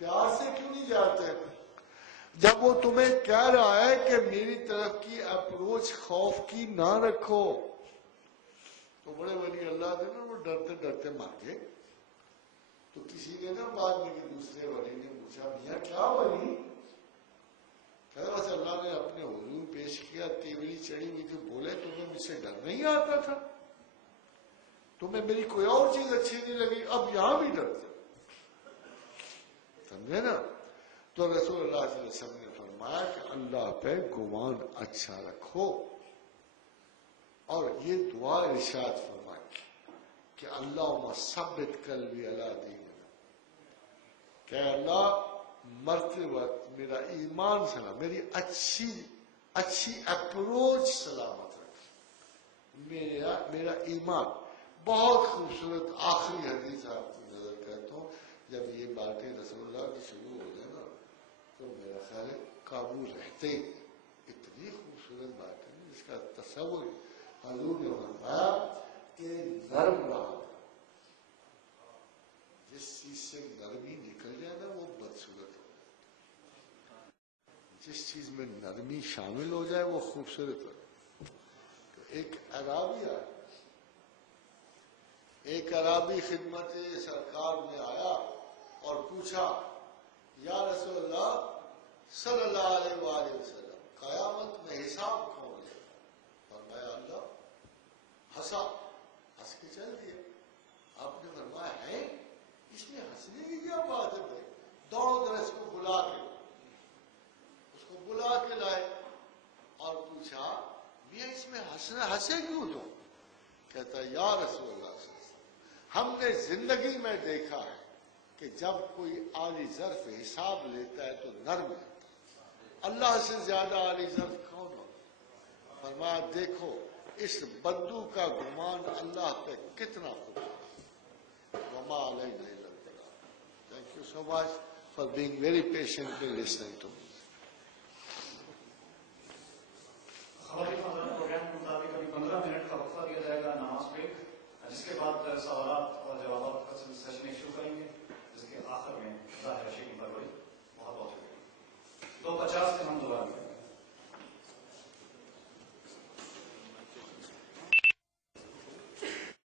پیار سے کیوں نہیں جاتے؟ جب وہ تمہیں کہہ رہا ہے کہ میری طرف کی اپروچ خوف کی نہ رکھو, تو بڑے ولی اللہ تھے نا, وہ ڈرتے ڈرتے مر گئے. تو کسی نے نا بعد میں کہ دوسرے ولی نے پوچھا, میاں کیا ولی؟ کہا بس اللہ نے اپنے حضور پیش کیا, تیوری چڑھی ہوئی تھی, بولے تمہیں مجھ سے ڈر نہیں آتا تھا, تمہیں میری کوئی اور چیز اچھی نہیں لگی, اب یہاں بھی ڈرتے. سمجھے نا؟ تو رسول اللہ صلی اللہ علیہ وسلم نے فرمایا کہ اللہ پہ گمان اچھا رکھو, اور یہ دعا ارشاد فرمائی کہ اللہم ثبت قلبی علی دینک, کہ اللہ مرتے وقت میرا ایمان سلامت, میری اچھی اپروچ سلامت رکھ, میرا ایمان. بہت خوبصورت آخری حدیث آپ کی نظر کرتا ہوں. جب یہ باتیں رسول اللہ کی شروع ہو جائے نا تو میرا خیال ہے قابو رہتے ہی. اتنی خوبصورت بات ہے جس کا تصور حضور نے فرمایا کہ نرم رہا, جس چیز سے نرمی نکل جائے نا وہ بدصورت ہو جائے, جس چیز میں نرمی شامل ہو جائے وہ خوبصورت ہو جائے. تو ایک عرابی خدمت سرکار میں آیا اور پوچھا, یا رسول اللہ صلی اللہ علیہ وآلہ وسلم, قیامت میں حساب کون لے گا؟ فرمایا اللہ. ہنس کے چل دیا. آپ نے فرمایا ہے اس میں ہنسنے کی کیا بات ہے بھائی؟ دوڑو ذرا اس کو بلا کے لائے اور پوچھا, میاں اس میں ہنسے کیوں دو؟ کہتا یا رسول اللہ صلی اللہ علیہ وسلم, ہم نے زندگی میں دیکھا ہے کہ جب کوئی عالی ظرف حساب لیتا ہے تو نرم ہے, اللہ سے زیادہ عالی ظرف کون ہو؟ فرمایا دیکھو اس بدو کا گمان اللہ پہ کتنا خوب. وما علینا الا البلاغ. Thank you so much for being very patiently listening to me.